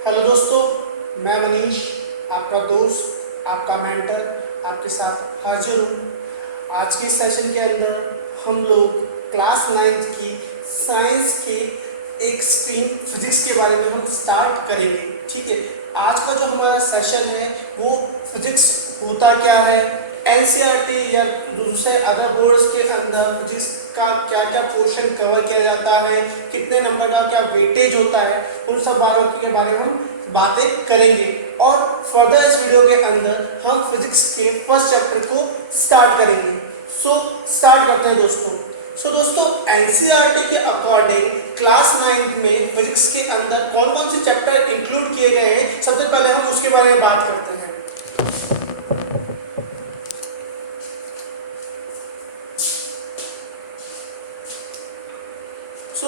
Hello दोस्तों, मैं मनीष, आपका दोस्त, आपका मेंटर, आपके साथ हाजिर हूँ। आज के सेशन के अंदर हम लोग क्लास 9th की साइंस के एक स्ट्रीम फिजिक्स के बारे में हम स्टार्ट करेंगे। ठीक है, आज का जो हमारा सेशन है वो फिजिक्स होता क्या है, एनसीईआरटी या दूसरे अदर बोर्ड्स के अंदर फिजिक्स का क्या क्या पोर्शन कवर किया जाता है, कितने नंबर का क्या वेटेज होता है, उन सब बातों के बारे में हम बातें करेंगे। और फर्दर इस वीडियो के अंदर हम फिजिक्स के फर्स्ट चैप्टर को स्टार्ट करेंगे। स्टार्ट करते हैं दोस्तों। एनसीईआरटी के अकॉर्डिंग क्लास 9th में फिजिक्स के अंदर कौन कौन से चैप्टर इंक्लूड किए गए हैं, सबसे पहले हम उसके बारे में बात करते हैं।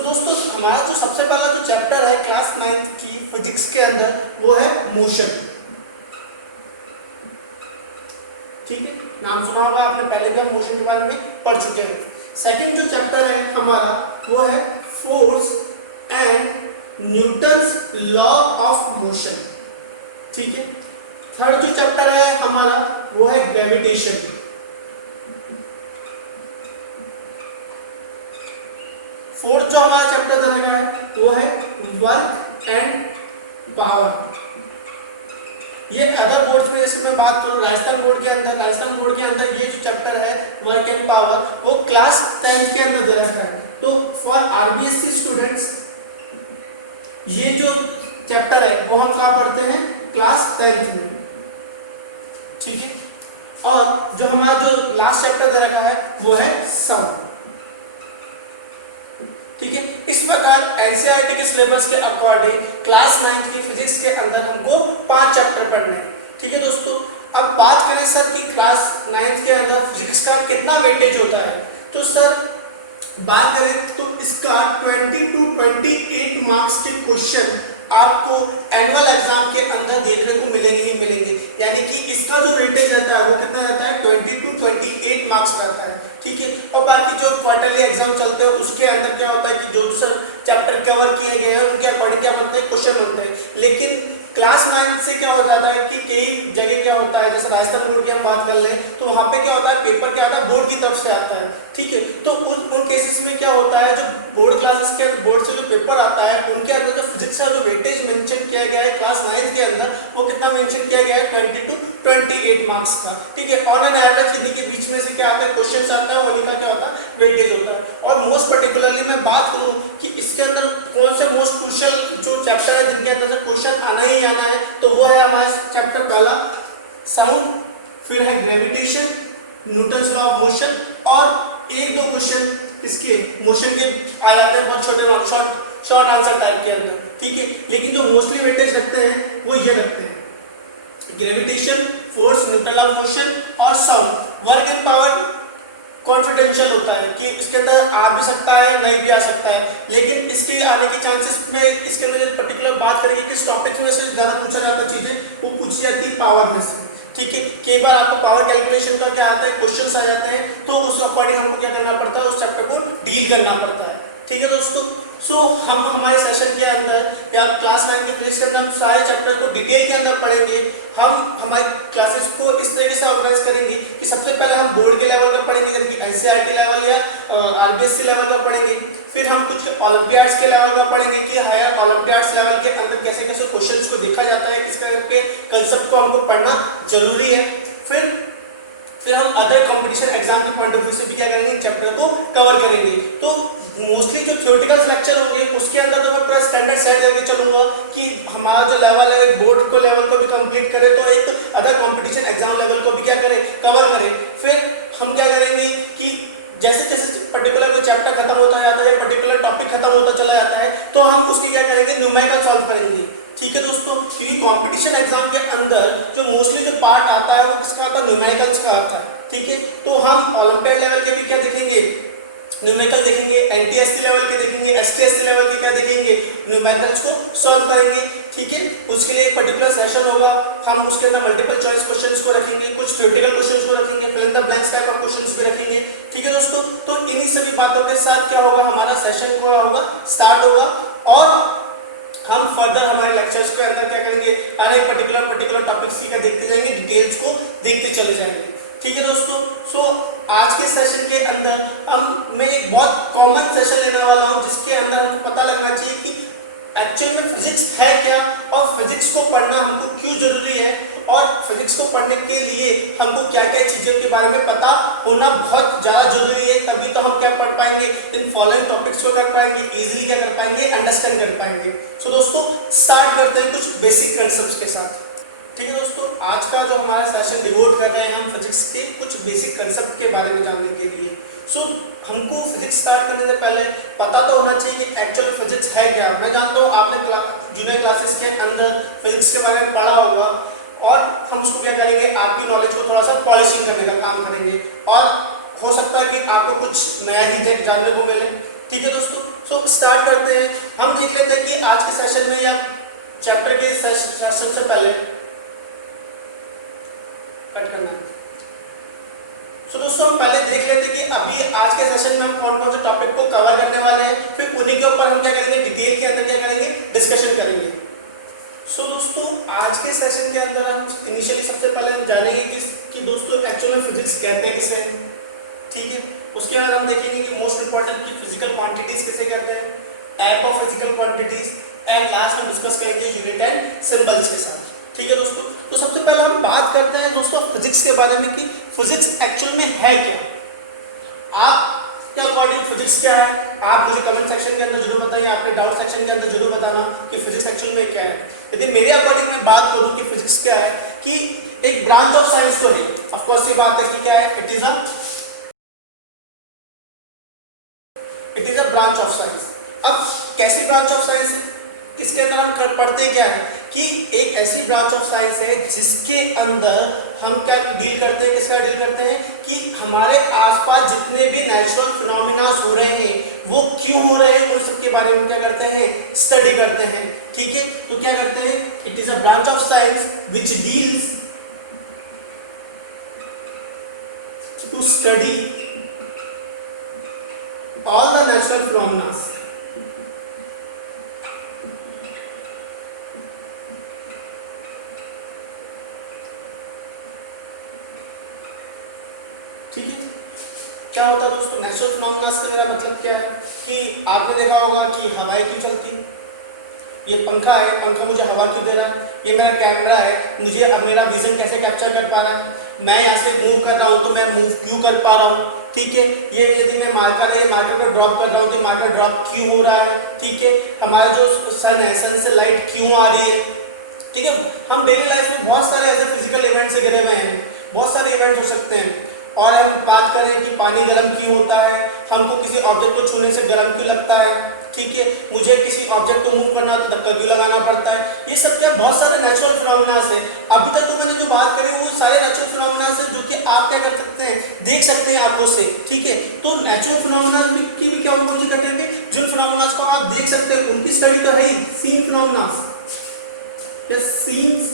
दोस्तों, हमारा जो सबसे पहला जो चैप्टर है क्लास 9th की फिजिक्स के अंदर वो है मोशन। ठीक है, नाम सुना होगा आपने, पहले भी हम मोशन के बारे में पढ़ चुके हैं। सेकंड जो चैप्टर है हमारा वो है force and Newton's law of motion. ठीक है, थर्ड जो चैप्टर है हमारा वो है ग्रेविटेशन। फोर्थ जो हमारा चैप्टर रहेगा है वो है वर्क एंड पावर। ये अदर बोर्ड्स में जैसे मैं बात करूं, राजस्थान बोर्ड के अंदर ये जो चैप्टर है वर्क एंड पावर वो क्लास 10th के अंदर दे रखा है। तो फॉर आरबीएससी स्टूडेंट्स ये जो चैप्टर है वो हम कहाँ पढ़ते हैं, क्लास 10th में। ठीक है, और जो हमारा जो लास्ट चैप्टर दे रखा है वो है सम। ठीक है, इस प्रकार एनसीईआरटी के सिलेबस के अकॉर्डिंग क्लास 9th की फिजिक्स के अंदर हमको 5 चैप्टर पढ़ने हैं। ठीक है दोस्तों, अब बात करें सर कि क्लास 9th के अंदर फिजिक्स का कितना वेटेज होता है, तो सर बात करें तो इसका 20 to 28 मार्क्स के क्वेश्चन आपको एनुअल एग्जाम के अंदर देखने को मिलेंगे ही मिलेंगे। यानी कि इसका जो वेटेज रहता है वो कितना रहता है, 20 to 28 मार्क्स रहता है। ठीक है, और बाकी जो क्वार्टरली एग्जाम चलते हैं उसके अंदर क्या होता है कि जो सर चैप्टर कवर किए गए हैं उनके अकॉर्डिंग क्या बनते हैं, क्वेश्चन बनते हैं। लेकिन क्लास 9 से क्या हो जाता है कि कई जगह क्या होता है, जैसे राजस्थान बोर्ड की हम बात कर लें तो वहाँ पे क्या होता है, पेपर क्या आता है, बोर्ड की तरफ से आता है। ठीक है, तो उन केसेस में क्या होता है, जो बोर्ड क्लासेस के बोर्ड से जो पेपर आता है उनके अंदर जो फिजिक्स का जो वेटेज मेंशन किया गया है क्लास 9 के अंदर वो कितना मेंशन किया गया है, 20 to 28 मार्क्स का। ठीक है, ऑन एन एवरेज इन्हीं के बीच में से क्या आता है, क्वेश्चंस आता है, उन्हीं का क्या होता है, वेटेज होता है। और मोस्ट पर्टिकुलरली मैं बात करूं कि इसके अंदर कौन से मोस्ट क्रूशियल जो चैप्टर है जिनके अंदर से क्वेश्चन आना ही आना है, तो वो है हमारा चैप्टर पहला साउंड, फिर है gravitation, Newton's law of motion, और एक दो क्वेश्चन इसके मोशन के आ जाते हैं बहुत छोटे शॉर्ट आंसर टाइप के अंदर। ठीक है, लेकिन जो मोस्टली वेटेज रखते हैं वो ये रखते हैं, gravitation, force, Newton law of motion और sound. Work and power confidential होता है कि इसके अंदर आ भी सकता है, नहीं भी आ सकता है, लेकिन इसके आने के चांसेस में इसके अंदर पर्टिकुलर बात करेंगे किस टॉपिक में से ज़्यादा पूछा जाता चीज़ें वो पूछी जाती है पावर में से। ठीक है, कई बार आपको पावर कैलकुलेशन का क्या आता है, क्वेश्चंस आ जाते हैं, तो उस अकॉर्डिंग हमको क्या करना पड़ता है, उस चैप्टर को डील करना पड़ता है। ठीक है दोस्तों, हम हमारे सेशन के अंदर या क्लास 9 की फिजिक्स के अंदर हम सारे चैप्टर को डिटेल के अंदर पढ़ेंगे। हम हमारी क्लासेस को इस तरीके से ऑर्गेनाइज करेंगे कि सबसे पहले हम बोर्ड के लेवल पर पढ़ेंगे, जबकि एनसीईआरटी लेवल या आरबीएससी लेवल पर पढ़ेंगे। फिर हम कुछ ओलंपियाड्स के लेवल पर पढ़ेंगे कि हायर ओलंपियाड्स लेवल के अंदर कैसे कैसे क्वेश्चंस को देखा जाता है, किस तरह के कंसेप्ट को हमको पढ़ना जरूरी है। फिर हम अदर कंपटीशन एग्जाम के पॉइंट ऑफ व्यू से भी क्या करेंगे, चैप्टर को कवर करेंगे। तो मोस्टली जो थ्योरेटिकल लेक्चर होंगे उसके अंदर तो मैं पूरा स्टैंडर्ड सेट करके चलूंगा कि हमारा जो लेवल है बोर्ड को लेवल को भी कंप्लीट करे, तो एक अदर कंपटीशन एग्जाम लेवल को भी क्या करे, कवर करे। फिर हम क्या करेंगे कि जैसे जैसे पर्टिकुलर कोई चैप्टर खत्म होता जाता है, पर्टिकुलर टॉपिक खत्म होता चला जाता है, तो हम उसकी क्या करेंगे, न्यूमेरिकल सॉल्व करेंगे। ठीक है दोस्तों, क्योंकि कंपटीशन एग्जाम के अंदर जो मोस्टली जो पार्ट आता है वो किसका आता है, न्यूमेरिकल्स का आता है। ठीक है, तो हम ओलंपियाड लेवल के भी क्या देखेंगे, न्यूमेरिकल देखेंगे, एनटीएससी लेवल के देखेंगे, एसटीएससी लेवल के क्या देखेंगे, न्यूमेरिकल्स को सॉल्व करेंगे। ठीक है, उसके लिए एक पर्टिकुलर सेशन होगा, हम उसके अंदर मल्टीपल चॉइस क्वेश्चंस को रखेंगे, कुछ थ्योरेटिकल क्वेश्चंस को रखेंगे, fill in the blanks type of questions भी रखेंगे। ठीक है दोस्तों, तो इन्हीं सभी बातों के साथ क्या होगा, हमारा सेशन क्या होगा, स्टार्ट होगा, और हम फर्दर हमारे लेक्चर्स के अंदर हर एक पर्टिकुलर टॉपिक्स की देखते जाएंगे, डिटेल्स को देखते चले जाएंगे। ठीक है दोस्तों, सो आज के सेशन के अंदर मैं एक बहुत कॉमन सेशन लेने वाला हूं, जिसके अंदर हमको पता लगना चाहिए कि एक्चुअल में फिजिक्स है क्या और फिजिक्स को पढ़ना हमको क्यों जरूरी है, और फिजिक्स को पढ़ने के लिए हमको क्या क्या चीज़ों के बारे में पता होना बहुत ज़्यादा जरूरी है। तभी तो हम क्या पढ़ पाएंगे, इन फॉलोइंग टॉपिक्स को कर पाएंगे, इजीली क्या कर पाएंगे, अंडरस्टैंड कर पाएंगे। सो दोस्तों स्टार्ट करते हैं कुछ बेसिक कंसेप्ट्स के साथ। ठीक है दोस्तों, आज का जो हमारा सेशन डिवोट कर रहे हैं हम फिजिक्स के कुछ बेसिक कंसेप्ट के बारे में जानने के लिए। सो हमको फिजिक्स स्टार्ट करने से पहले पता तो होना चाहिए कि एक्चुअल फिजिक्स है क्या। मैं जानता हूँ आपने जूनियर क्लासेस के अंदर फिजिक्स के बारे में पढ़ा होगा, और हम उसको क्या करेंगे, आपकी नॉलेज को थोड़ा सा पॉलिशिंग करने का काम करेंगे, और हो सकता है कि आपको कुछ नया ही जानने को मिले। ठीक है दोस्तों, सो स्टार्ट करते हैं। हम देख लेते हैं कि आज के सेशन में या चैप्टर के सेशन से पहले कट करना है। सो दोस्तों हम पहले देख लेते हैं कि अभी आज के सेशन में हम कौन कौन से टॉपिक को कवर करने वाले हैं, फिर उन्हीं के ऊपर हम क्या करेंगे, डिटेल के अंदर क्या करेंगे, डिस्कशन करेंगे। सो दोस्तों आज के सेशन के अंदर हम इनिशियली सबसे पहले जानेंगे कि दोस्तों एक्चुअल में फिजिक्स कहते हैं किसे। ठीक है, उसके बाद हम देखेंगे कि मोस्ट इंपॉर्टेंट की फिजिकल क्वांटिटीज किसे कहते हैं, type of physical quantities, and last में डिस्कस करेंगे यूनिट एंड सिंबल्स के साथ। ठीक है दोस्तों, तो सबसे पहले हम बात करते हैं दोस्तों फिजिक्स के बारे में कि फिजिक्स एक्चुअल में है क्या। आप क्या अकॉर्डिंग फिजिक्स क्या है, आप मुझे कमेंट सेक्शन के अंदर जरूर बताइए, आपके डाउट सेक्शन के अंदर जरूर बताना कि फिजिक्स एक्चुअल में क्या है। यदि मेरे अकॉर्डिंग मैं बात करूं कि फिजिक्स क्या है, कि एक ब्रांच ऑफ साइंस तो है, ऑफ कोर्स ये बात है कि क्या है, it is a branch of science. अब कैसी ब्रांच ऑफ साइंस है, इसके अंदर हम पढ़ते क्या है कि एक ऐसी ब्रांच ऑफ साइंस है जिसके अंदर हम क्या डील करते हैं, किसका डील करते हैं कि हमारे आसपास जितने भी नेचुरल फिनोमिना हो रहे हैं वो क्यों हो रहे हैं, उन सब के बारे में क्या करते हैं, स्टडी करते हैं। ठीक है, तो क्या करते हैं, it is a branch of science which deals to study all the natural phenomena. ठीक है, क्या होता है दोस्तों नेचुरल फिनोमिना से मेरा मतलब क्या है कि आपने देखा होगा कि हवाएं क्यों चलती हैं, ये पंखा है, पंखा मुझे हवा क्यों दे रहा है, ये मेरा कैमरा है, मुझे अब मेरा विजन कैसे कैप्चर कर पा रहा है, मैं यहाँ से मूव कर रहा हूँ तो मैं मूव क्यों कर पा रहा हूँ। ठीक है, ये यदि मैं मार्कर है, मार्कर को ड्रॉप कर रहा हूँ तो मार्कर ड्रॉप क्यों हो रहा है। ठीक है, हमारा जो सन है, सन से लाइट क्यों आ रही है। ठीक है, हम डेली लाइफ में बहुत सारे ऐसे फिजिकल इवेंट से घिरे हुए हैं, बहुत सारे इवेंट हो सकते हैं। और हम बात करें कि पानी गर्म क्यों होता है, हमको किसी ऑब्जेक्ट को छूने से गर्म क्यों लगता है। ठीक है, मुझे किसी ऑब्जेक्ट को मूव करना हो तो धक्का क्यों लगाना पड़ता है। ये सब क्या बहुत सारे नेचुरल फिनोमिना है। अभी तक तो मैंने जो बात करी वो सारे नेचुरल फिनोमिना है जो कि आप क्या कर सकते हैं, देख सकते हैं आंखों से। ठीक है, तो नेचुरल फिनोमिना की भी क्या उनको करेंगे, जिन फिनोमिना को आप देख सकते हैं उनकी स्टडी तो है ही, सीन फिनोमिना, सीन्स।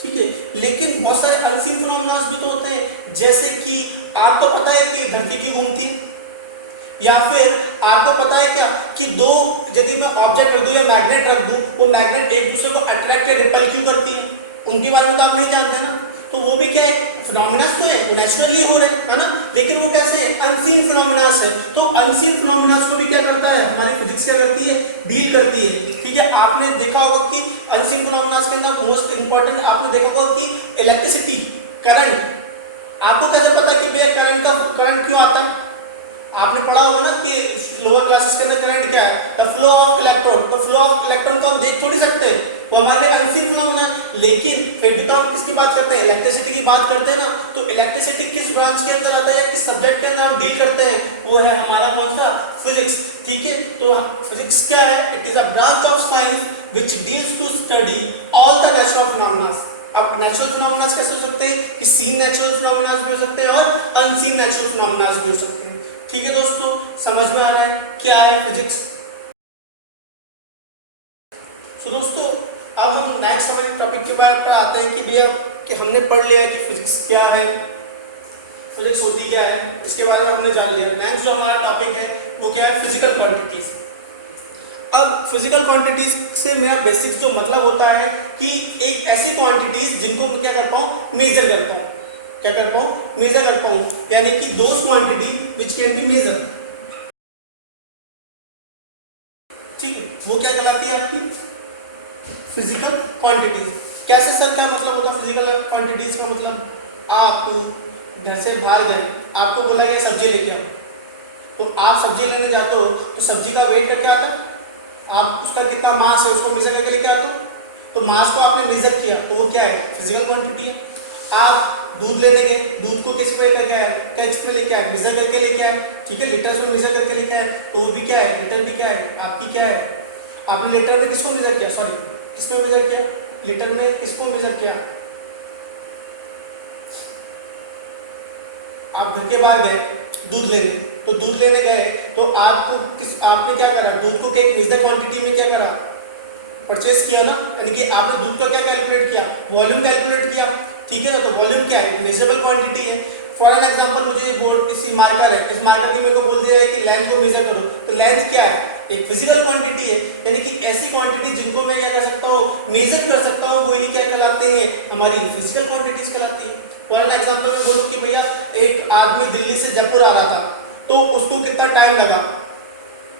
ठीक है, लेकिन बहुत सारे अनसीन फिनोमिना भी तो होते हैं, जैसे कि आपको पता है कि धरती क्यों घूमती है, या फिर आपको पता है क्या कि दो यदि मैं ऑब्जेक्ट रख दूं या मैग्नेट रख दूं, वो मैग्नेट एक दूसरे को अट्रैक्ट या रिपल क्यों करती है, उनके बारे में तो आप नहीं जानते ना। तो वो भी क्या है, फिनोमिना तो है, वो नेचुरली हो रहे है ना, लेकिन वो कैसे है, अनसीन फिनोमिना है। तो अनसीन फिनोमिना को भी क्या करता है, हमारी फिजिक्स क्या करती है, डील करती है। ठीक है, आपने देखा होगा कि अनसीन फिनोमिना के अंदर मोस्ट इंपॉर्टेंट आपने देखा होगा कि इलेक्ट्रिसिटी, करंट। आपको कैसे पता कि भैया करंट क्यों आता है, आपने पढ़ा होगा ना कि लोअर क्लासेस के अंदर करंट क्या है, द फ्लो ऑफ इलेक्ट्रॉन। तो फ्लो ऑफ इलेक्ट्रॉन को हम देख थोड़ी सकते हैं, वो हमारे अनसीन फिनोमिना, लेकिन फिर भी तो हम किसकी बात करते हैं, इलेक्ट्रिसिटी की बात करते हैं ना। तो इलेक्ट्रिसिटी किस ब्रांच के अंदर आता है या किस सब्जेक्ट के अंदर हम डील करते हैं, वो है हमारा कौन सा, फिजिक्स। ठीक है, तो फिजिक्स क्या है, it is a branch of science which deals to study all the natural phenomena. अब नेचुरल फिनोमिना कैसे हो सकते हैं कि सीन नेचुरल फिनोमिना भी हो सकते हैं और अनसीन नेचुरल फिनोमिना भी हो सकते हैं। ठीक है दोस्तों, समझ में आ रहा है क्या है फिजिक्स। तो दोस्तों अब हम नेक्स्ट हमारे टॉपिक के बारे में आते हैं कि भैया कि हमने पढ़ लिया कि फिजिक्स क्या है, फिजिक्स होती क्या है, इसके बारे में हमने जान लिया। नेक्स्ट जो हमारा टॉपिक है वो क्या है, फिजिकल क्वांटिटीज। अब फिजिकल क्वांटिटीज से मेरा बेसिक जो मतलब होता है कि एक ऐसी क्वांटिटीज जिनको मैं क्या कर पाऊँ, मेजर कर पाऊँ, क्या कर पाऊँ, मेजर कर पाऊँ, यानी कि those quantity which can be measure. ठीक है, वो क्या कहलाती है आपकी फिजिकल क्वांटिटीज। कैसे सर, क्या मतलब होता है फिजिकल क्वांटिटीज का मतलब? आप घर से बाहर गए, आपको बोला गया सब्जी लेके आओ, तो आप सब्जी लेने जाते हो तो सब्जी का वेट करके आता है, आप उसका कितना मास है उसको मेजर करके लेके आते हो, तो मास को आपने मेजर किया तो वो क्या है, फिजिकल क्वांटिटी है। आप दूध लेने गए, दूध को किस में करके आए, कैच में लेके आए, मेजर करके लेके आए, ठीक है, लीटर्स में मेजर करके लेके आए, तो वो भी क्या है, लीटर भी क्या है आपकी, क्या है, आपने लीटर में किसको मेजर किया, सॉरी किसमें मेजर किया, लीटर में किसको मेजर किया। आप घर के बाहर गए दूध लेने, तो दूध लेने गए तो आपको आपने क्या करा, दूध को एक मेजर क्वांटिटी में क्या करा, परचेस किया ना, यानी कि आपने दूध का क्या कैलकुलेट किया, वॉल्यूम कैलकुलेट किया, ठीक है ना। तो वॉल्यूम क्या है, मेजरेबल क्वांटिटी है। फॉर एन एग्जांपल, मुझे बोर्ड किसी मार्कर है, इस मार्कर की मेरे को बोल दिया है कि लेंथ को मेजर करो, तो लेंथ क्या है, एक फिजिकल क्वांटिटी है, यानी कि ऐसी क्वांटिटी जिनको मैं क्या कर सकता हूँ, मेजर कर सकता हूँ, वो ही क्या कहलाते हैं, हमारी फिजिकल क्वांटिटीज कहलाती है। फॉर एन एग्जांपल मैं बोलूँ कि भैया एक आदमी दिल्ली से जयपुर आ रहा था, तो उसको कितना टाइम लगा,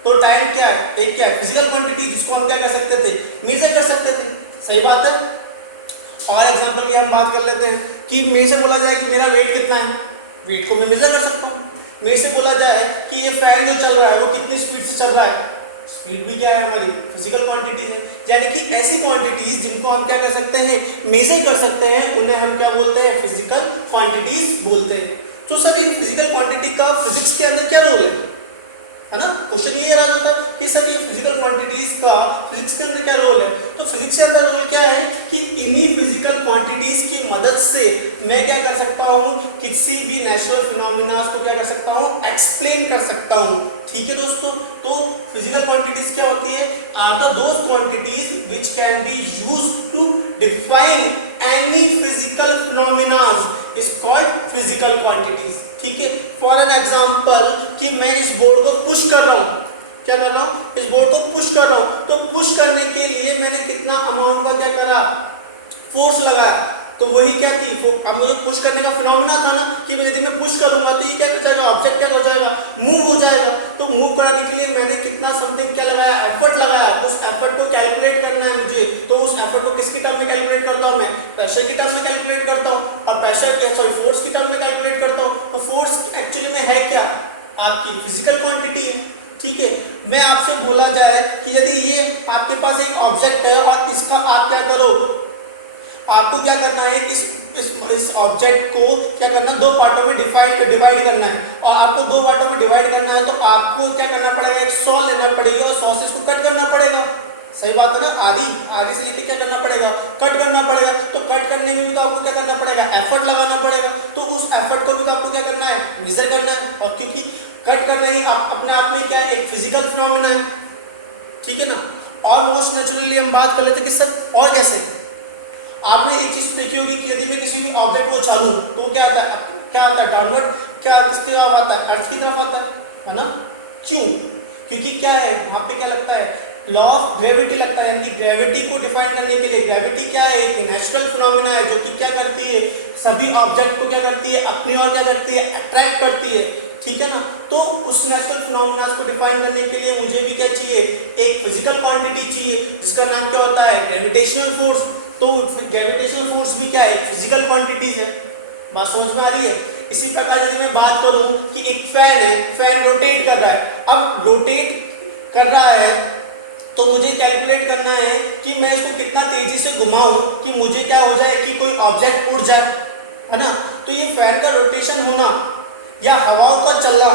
तो टाइम क्या है, एक क्या है, फिजिकल क्वांटिटी जिसको हम क्या कर सकते थे, मेजर कर सकते थे, सही बात है। और एग्जांपल की हम बात कर लेते हैं कि मेरे से बोला जाए कि मेरा वेट कितना है, वेट को मैं मेजर कर सकता हूँ। मेरे से बोला जाए कि ये फैन जो चल रहा है वो कितनी स्पीड से चल रहा है, स्पीड भी क्या है, हमारी फिजिकल क्वांटिटीज है। यानी कि ऐसी क्वांटिटीज जिनको हम क्या कर सकते हैं, मेजर कर सकते हैं, उन्हें हम क्या बोलते हैं, फिजिकल क्वांटिटीज बोलते हैं। तो सर इन फिजिकल क्वांटिटी का फिजिक्स के अंदर क्या रोल है ना, क्वेश्चन ये रहा था कि सर ये फिजिकल क्वांटिटीज का फिजिक्स के अंदर क्या रोल है। तो फिजिक्स के अंदर रोल क्या है कि इन्हीं फिजिकल क्वांटिटीज की मदद से मैं क्या कर सकता हूँ, किसी भी नेचुरल फिनोमिना को क्या कर सकता हूँ, एक्सप्लेन कर सकता हूँ। ठीक है दोस्तों, तो फिजिकल क्वांटिटीज क्या होती है, are the those quantities which can be used to define any physical phenomena is called physical quantities. ठीक है, फॉर एन एग्जांपल कि मैं इस बोर्ड को पुश कर रहा हूँ, क्या कर रहा हूँ, इस बोर्ड को पुश कर रहा हूँ, तो पुश करने के लिए मैंने कितना अमाउंट का क्या करा, फोर्स लगाया, तो वही क्या थी, अब मुझे पुश करने का फिनोमिना था ना कि यदि मैं पुश करूंगा तो ये क्या हो जाएगा, ऑब्जेक्ट क्या हो जाएगा, मूव हो जाएगा। तो मूव कराने के लिए मैंने कितना समथिंग क्या लगाया, एफर्ट लगाया, उस एफर्ट को कैलकुलेट करना है मुझे, तो उस एफर्ट को किसके टर्म में कैलकुलेट करता हूँ, मैं प्रेशर की टर्म में कैलकुलेट करता हूँ, और प्रेशर के सॉरी फोर्स की टर्म में कैलकुलेट करता हूँ। तो फोर्स एक्चुअली में है क्या, आपकी फिजिकल क्वांटिटी है। ठीक है, मैं आपसे बोला जाए कि यदि ये आपके पास एक ऑब्जेक्ट है और इसका आप क्या करो, आपको क्या करना है, इस ऑब्जेक्ट को क्या करना, दो पार्टों में डिवाइड करना है, और आपको दो पार्टों में डिवाइड करना है तो आपको क्या करना पड़ेगा, एक सॉ लेना पड़ेगी और सॉ से इसको कट करना पड़ेगा। सही बात है ना, आधी से लेके क्या करना पड़ेगा, कट करना पड़ेगा। तो कट करने में भी तो आपको क्या करना पड़ेगा, एफर्ट लगाना पड़ेगा। तो उस एफर्ट को भी तो आपको क्या करना है, मेजर करना है, और क्योंकि कट करना ही अपने आप में क्या है, एक फिजिकल फिनोमिना है। ठीक है ना। और मोस्ट नेचुरली हम बात कर लेते कि सर और कैसे, आपने एक चीज देखी होगी कि यदि मैं किसी भी ऑब्जेक्ट को उछालूं तो क्या आता है, क्या आता है, डाउनवर्ड, क्या किसकी तरफ आता है, अर्थ की तरफ आता है ना। क्यों, क्योंकि क्या है वहां पे क्या लगता है, लॉ ऑफ ग्रेविटी लगता है। यानी कि ग्रेविटी को डिफाइन करने के लिए, ग्रेविटी क्या है, एक नेचुरल फिनोमिना है जो कि क्या करती है, सभी ऑब्जेक्ट को क्या करती है, अपनी ओर क्या करती है, अट्रैक्ट करती है। ठीक है ना। तो उस नेचुरल फिनोमिना को डिफाइन करने के लिए मुझे भी क्या चाहिए, एक फिजिकल क्वांटिटी चाहिए जिसका नाम क्या होता है, ग्रेविटेशनल फोर्स। तो ग्रेविटेशनल फोर्स भी क्या है, फिजिकल क्वांटिटी है। बात समझ में आ रही है। इसी प्रकार यदि मैं बात करूं कि एक फैन है, फैन रोटेट कर रहा है, अब रोटेट कर रहा है तो मुझे कैलकुलेट करना है कि मैं इसको कितना तेजी से घुमाऊं कि मुझे क्या हो जाए, कि कोई ऑब्जेक्ट उड़ जाए, है ना। तो ये फैन का रोटेशन होना या हवाओं का चलना,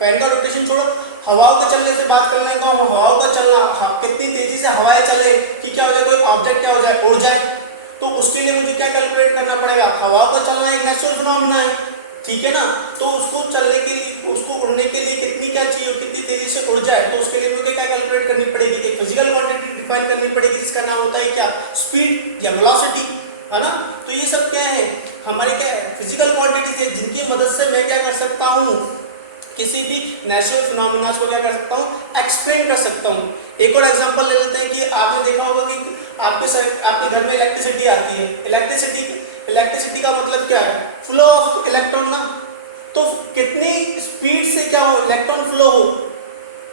फैन का रोटेशन छोड़ो, हवाओं के चलने से बात कर लेंगे, हवाओं का चलना, कितनी तेजी से हवाएं चले कि क्या हो जाए, कोई ऑब्जेक्ट क्या हो जाए, उड़ जाए। तो उसके लिए मुझे क्या कैलकुलेट करना पड़ेगा, हवाओं का चलना एक नेचुरल फिनोमिना है। ठीक है ना। तो उसको चलने के लिए, उसको उड़ने के लिए कितनी क्या चाहिए, कितनी तेजी से उड़ जाए, तो उसके लिए मुझे क्या कैलकुलेट करनी पड़ेगी, एक फिजिकल क्वांटिटी डिफाइन करनी पड़ेगी जिसका नाम होता है क्या, स्पीड या वेलोसिटी, है ना। तो ये सब क्या है, हमारे क्या है, फिजिकल क्वांटिटीज है जिनकी मदद से मैं क्या कर सकता हूँ, किसी भी नेचुरल फिनोमिना को क्या कर सकता हूँ, एक्सप्लेन कर सकता हूँ। एक और एग्जांपल ले लेते हैं कि आपने देखा होगा कि आपके घर में इलेक्ट्रिसिटी आती है। इलेक्ट्रिसिटी का मतलब क्या है? फ्लो ऑफ इलेक्ट्रॉन ना। तो कितनी स्पीड से क्या हो इलेक्ट्रॉन फ्लो हो,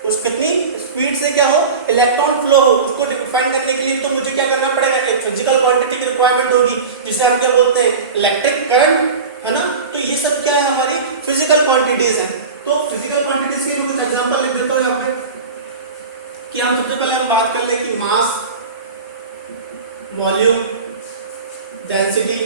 उस कितनी स्पीड से क्या हो इलेक्ट्रॉन फ्लो हो, उसको डिफाइन करने के लिए तो मुझे क्या करना पड़ेगा, एक फिजिकल क्वांटिटी की रिक्वायरमेंट होगी जिसे हम क्या बोलते हैं, इलेक्ट्रिक करंट, है ना। तो ये सब क्या है, हमारी फिजिकल क्वांटिटीज हैं। तो फिजिकल क्वांटिटीज के मैं कुछ एग्जांपल लिख देता हूँ यहाँ पे कि हम सबसे पहले हम बात कर लें कि मास, वॉल्यूम, डेंसिटी।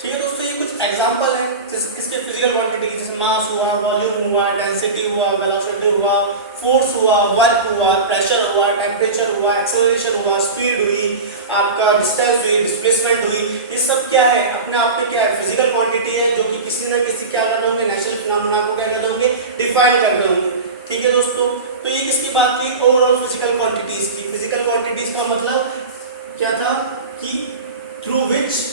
ठीक है दोस्तों, ये कुछ एग्जांपल हैं इसके फिजिकल क्वांटिटी की, जैसे मास हुआ, वॉल्यूम हुआ, डेंसिटी हुआ, वेलोसिटी हुआ, फोर्स हुआ, वर्क हुआ, प्रेशर हुआ, टेम्परेचर हुआ, एक्सेलरेशन हुआ, स्पीड हुई, आपका डिस्टेंस हुई, डिस्प्लेसमेंट हुई। ये सब क्या है, अपने आप में क्या है, फिजिकल क्वांटिटी है जो कि किसी न किसी क्या कर रहे होंगे, नेचुरल फिनोमेना को क्या कर रहे होंगे, डिफाइन कर रहे होंगे। ठीक है दोस्तों, तो ये किसकी बात की, ओवरऑल फिजिकल क्वांटिटीज की। फिजिकल क्वांटिटीज का मतलब क्या था कि through which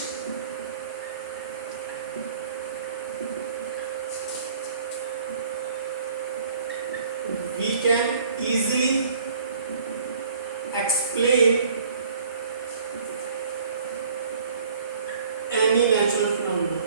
we can easily explain any natural phenomena।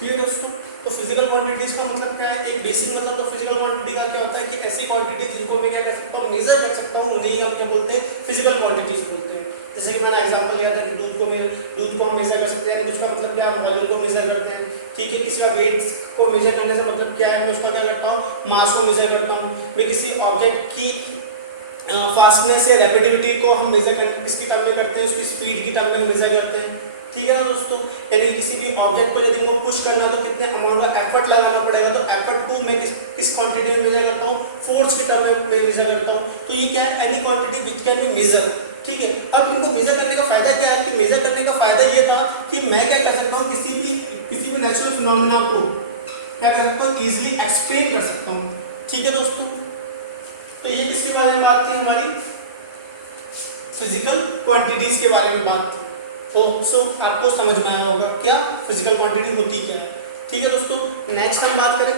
ठीक है दोस्तों, तो फिजिकल क्वांटिटीज का मतलब क्या है, एक बेसिक मतलब तो फिजिकल क्वांटिटी का क्या होता है कि ऐसी क्वांटिटी जिनको मैं क्या कर सकता हूँ, मेजर कर सकता हूँ, उन्हें हम क्या बोलते हैं, फिजिकल क्वांटिटीज बोलते हैं। जैसे कि मैंने एग्जांपल लिया था कि दूध को हम मेजर कर सकते हैं, उसका मतलब क्या है, वॉल्यूम को मेजर करते हैं। ठीक है, किसी का वेट को मेजर करने से मतलब क्या है, मैं उसका क्या करता हूँ, मास को मेजर करता हूँ। मैं किसी ऑब्जेक्ट की फास्टनेस या रैपिडिटी को हम मेजर करने किसकी टर्म में करते हैं, उसकी स्पीड की टर्म में मेजर करते हैं। ठीक है ना दोस्तों, यानी किसी भी ऑब्जेक्ट को यदि मुझे पुश करना तो कितने अमाउंट का एफर्ट लगाना पड़ेगा, तो एफर्ट को मैं किस क्वांटिटी में मेजर करता हूँ, फोर्स की टर्म में मेजर करता हूँ। तो ये क्या है, any quantity which can be measure. ठीक है, अब इनको मेजर करने का फायदा क्या है, कि मेजर करने का फायदा ये था कि मैं क्या कर सकता हूँ, किसी भी नेचुरल फिनोमेना को क्या कर सकता हूँ, ईजिली एक्सप्लेन कर सकता हूँ। ठीक है दोस्तों, तो ये किसके बारे में बात थी, हमारी फिजिकल क्वांटिटीज के बारे में बात थी। तो आपको समझ में आया होगा क्या फिजिकल क्वांटिटी होती क्या है। ठीक है दोस्तों, नेक्स्ट हम बात करें,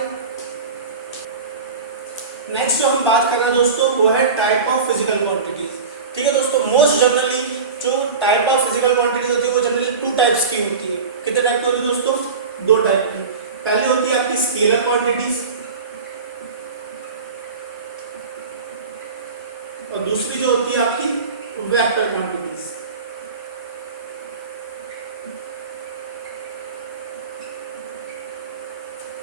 नेक्स्ट जो हम बात कर रहे हैं दोस्तों वो है टाइप ऑफ फिजिकल क्वांटिटीज। ठीक है दोस्तों, मोस्ट जनरली जो टाइप ऑफ फिजिकल क्वांटिटीज होती है वो जनरली 2 टाइप्स की होती है। कितने टाइप की होती है दोस्तों, 2 टाइप की। पहले होती है आपकी स्केलर क्वांटिटीज और दूसरी जो होती है आपकी वेक्टर क्वांटिटीज।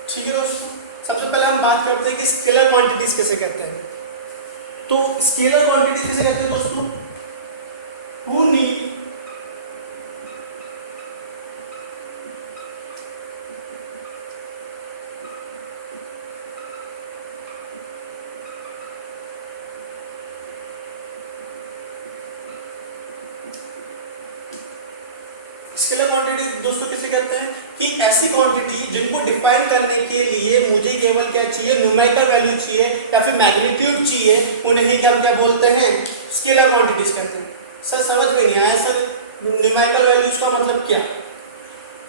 ठीक है दोस्तों, सबसे पहले हम बात करते हैं कि स्केलर क्वांटिटीज कैसे कहते हैं। तो स्केलर क्वांटिटीज कैसे कहते हैं दोस्तों, हु नीड स्केलर क्वांटिटी दोस्तों किसे कहते हैं, कि ऐसी क्वांटिटी जिनको डिफाइन करने के लिए मुझे केवल क्या चाहिए, न्यूमेरिकल वैल्यू चाहिए या फिर मैग्नीट्यूड चाहिए, उन्हें क्या बोलते हैं, स्केलर क्वांटिटीज कहते हैं। सर समझ में नहीं आया सर, न्यूमेरिकल वैल्यूज का मतलब क्या।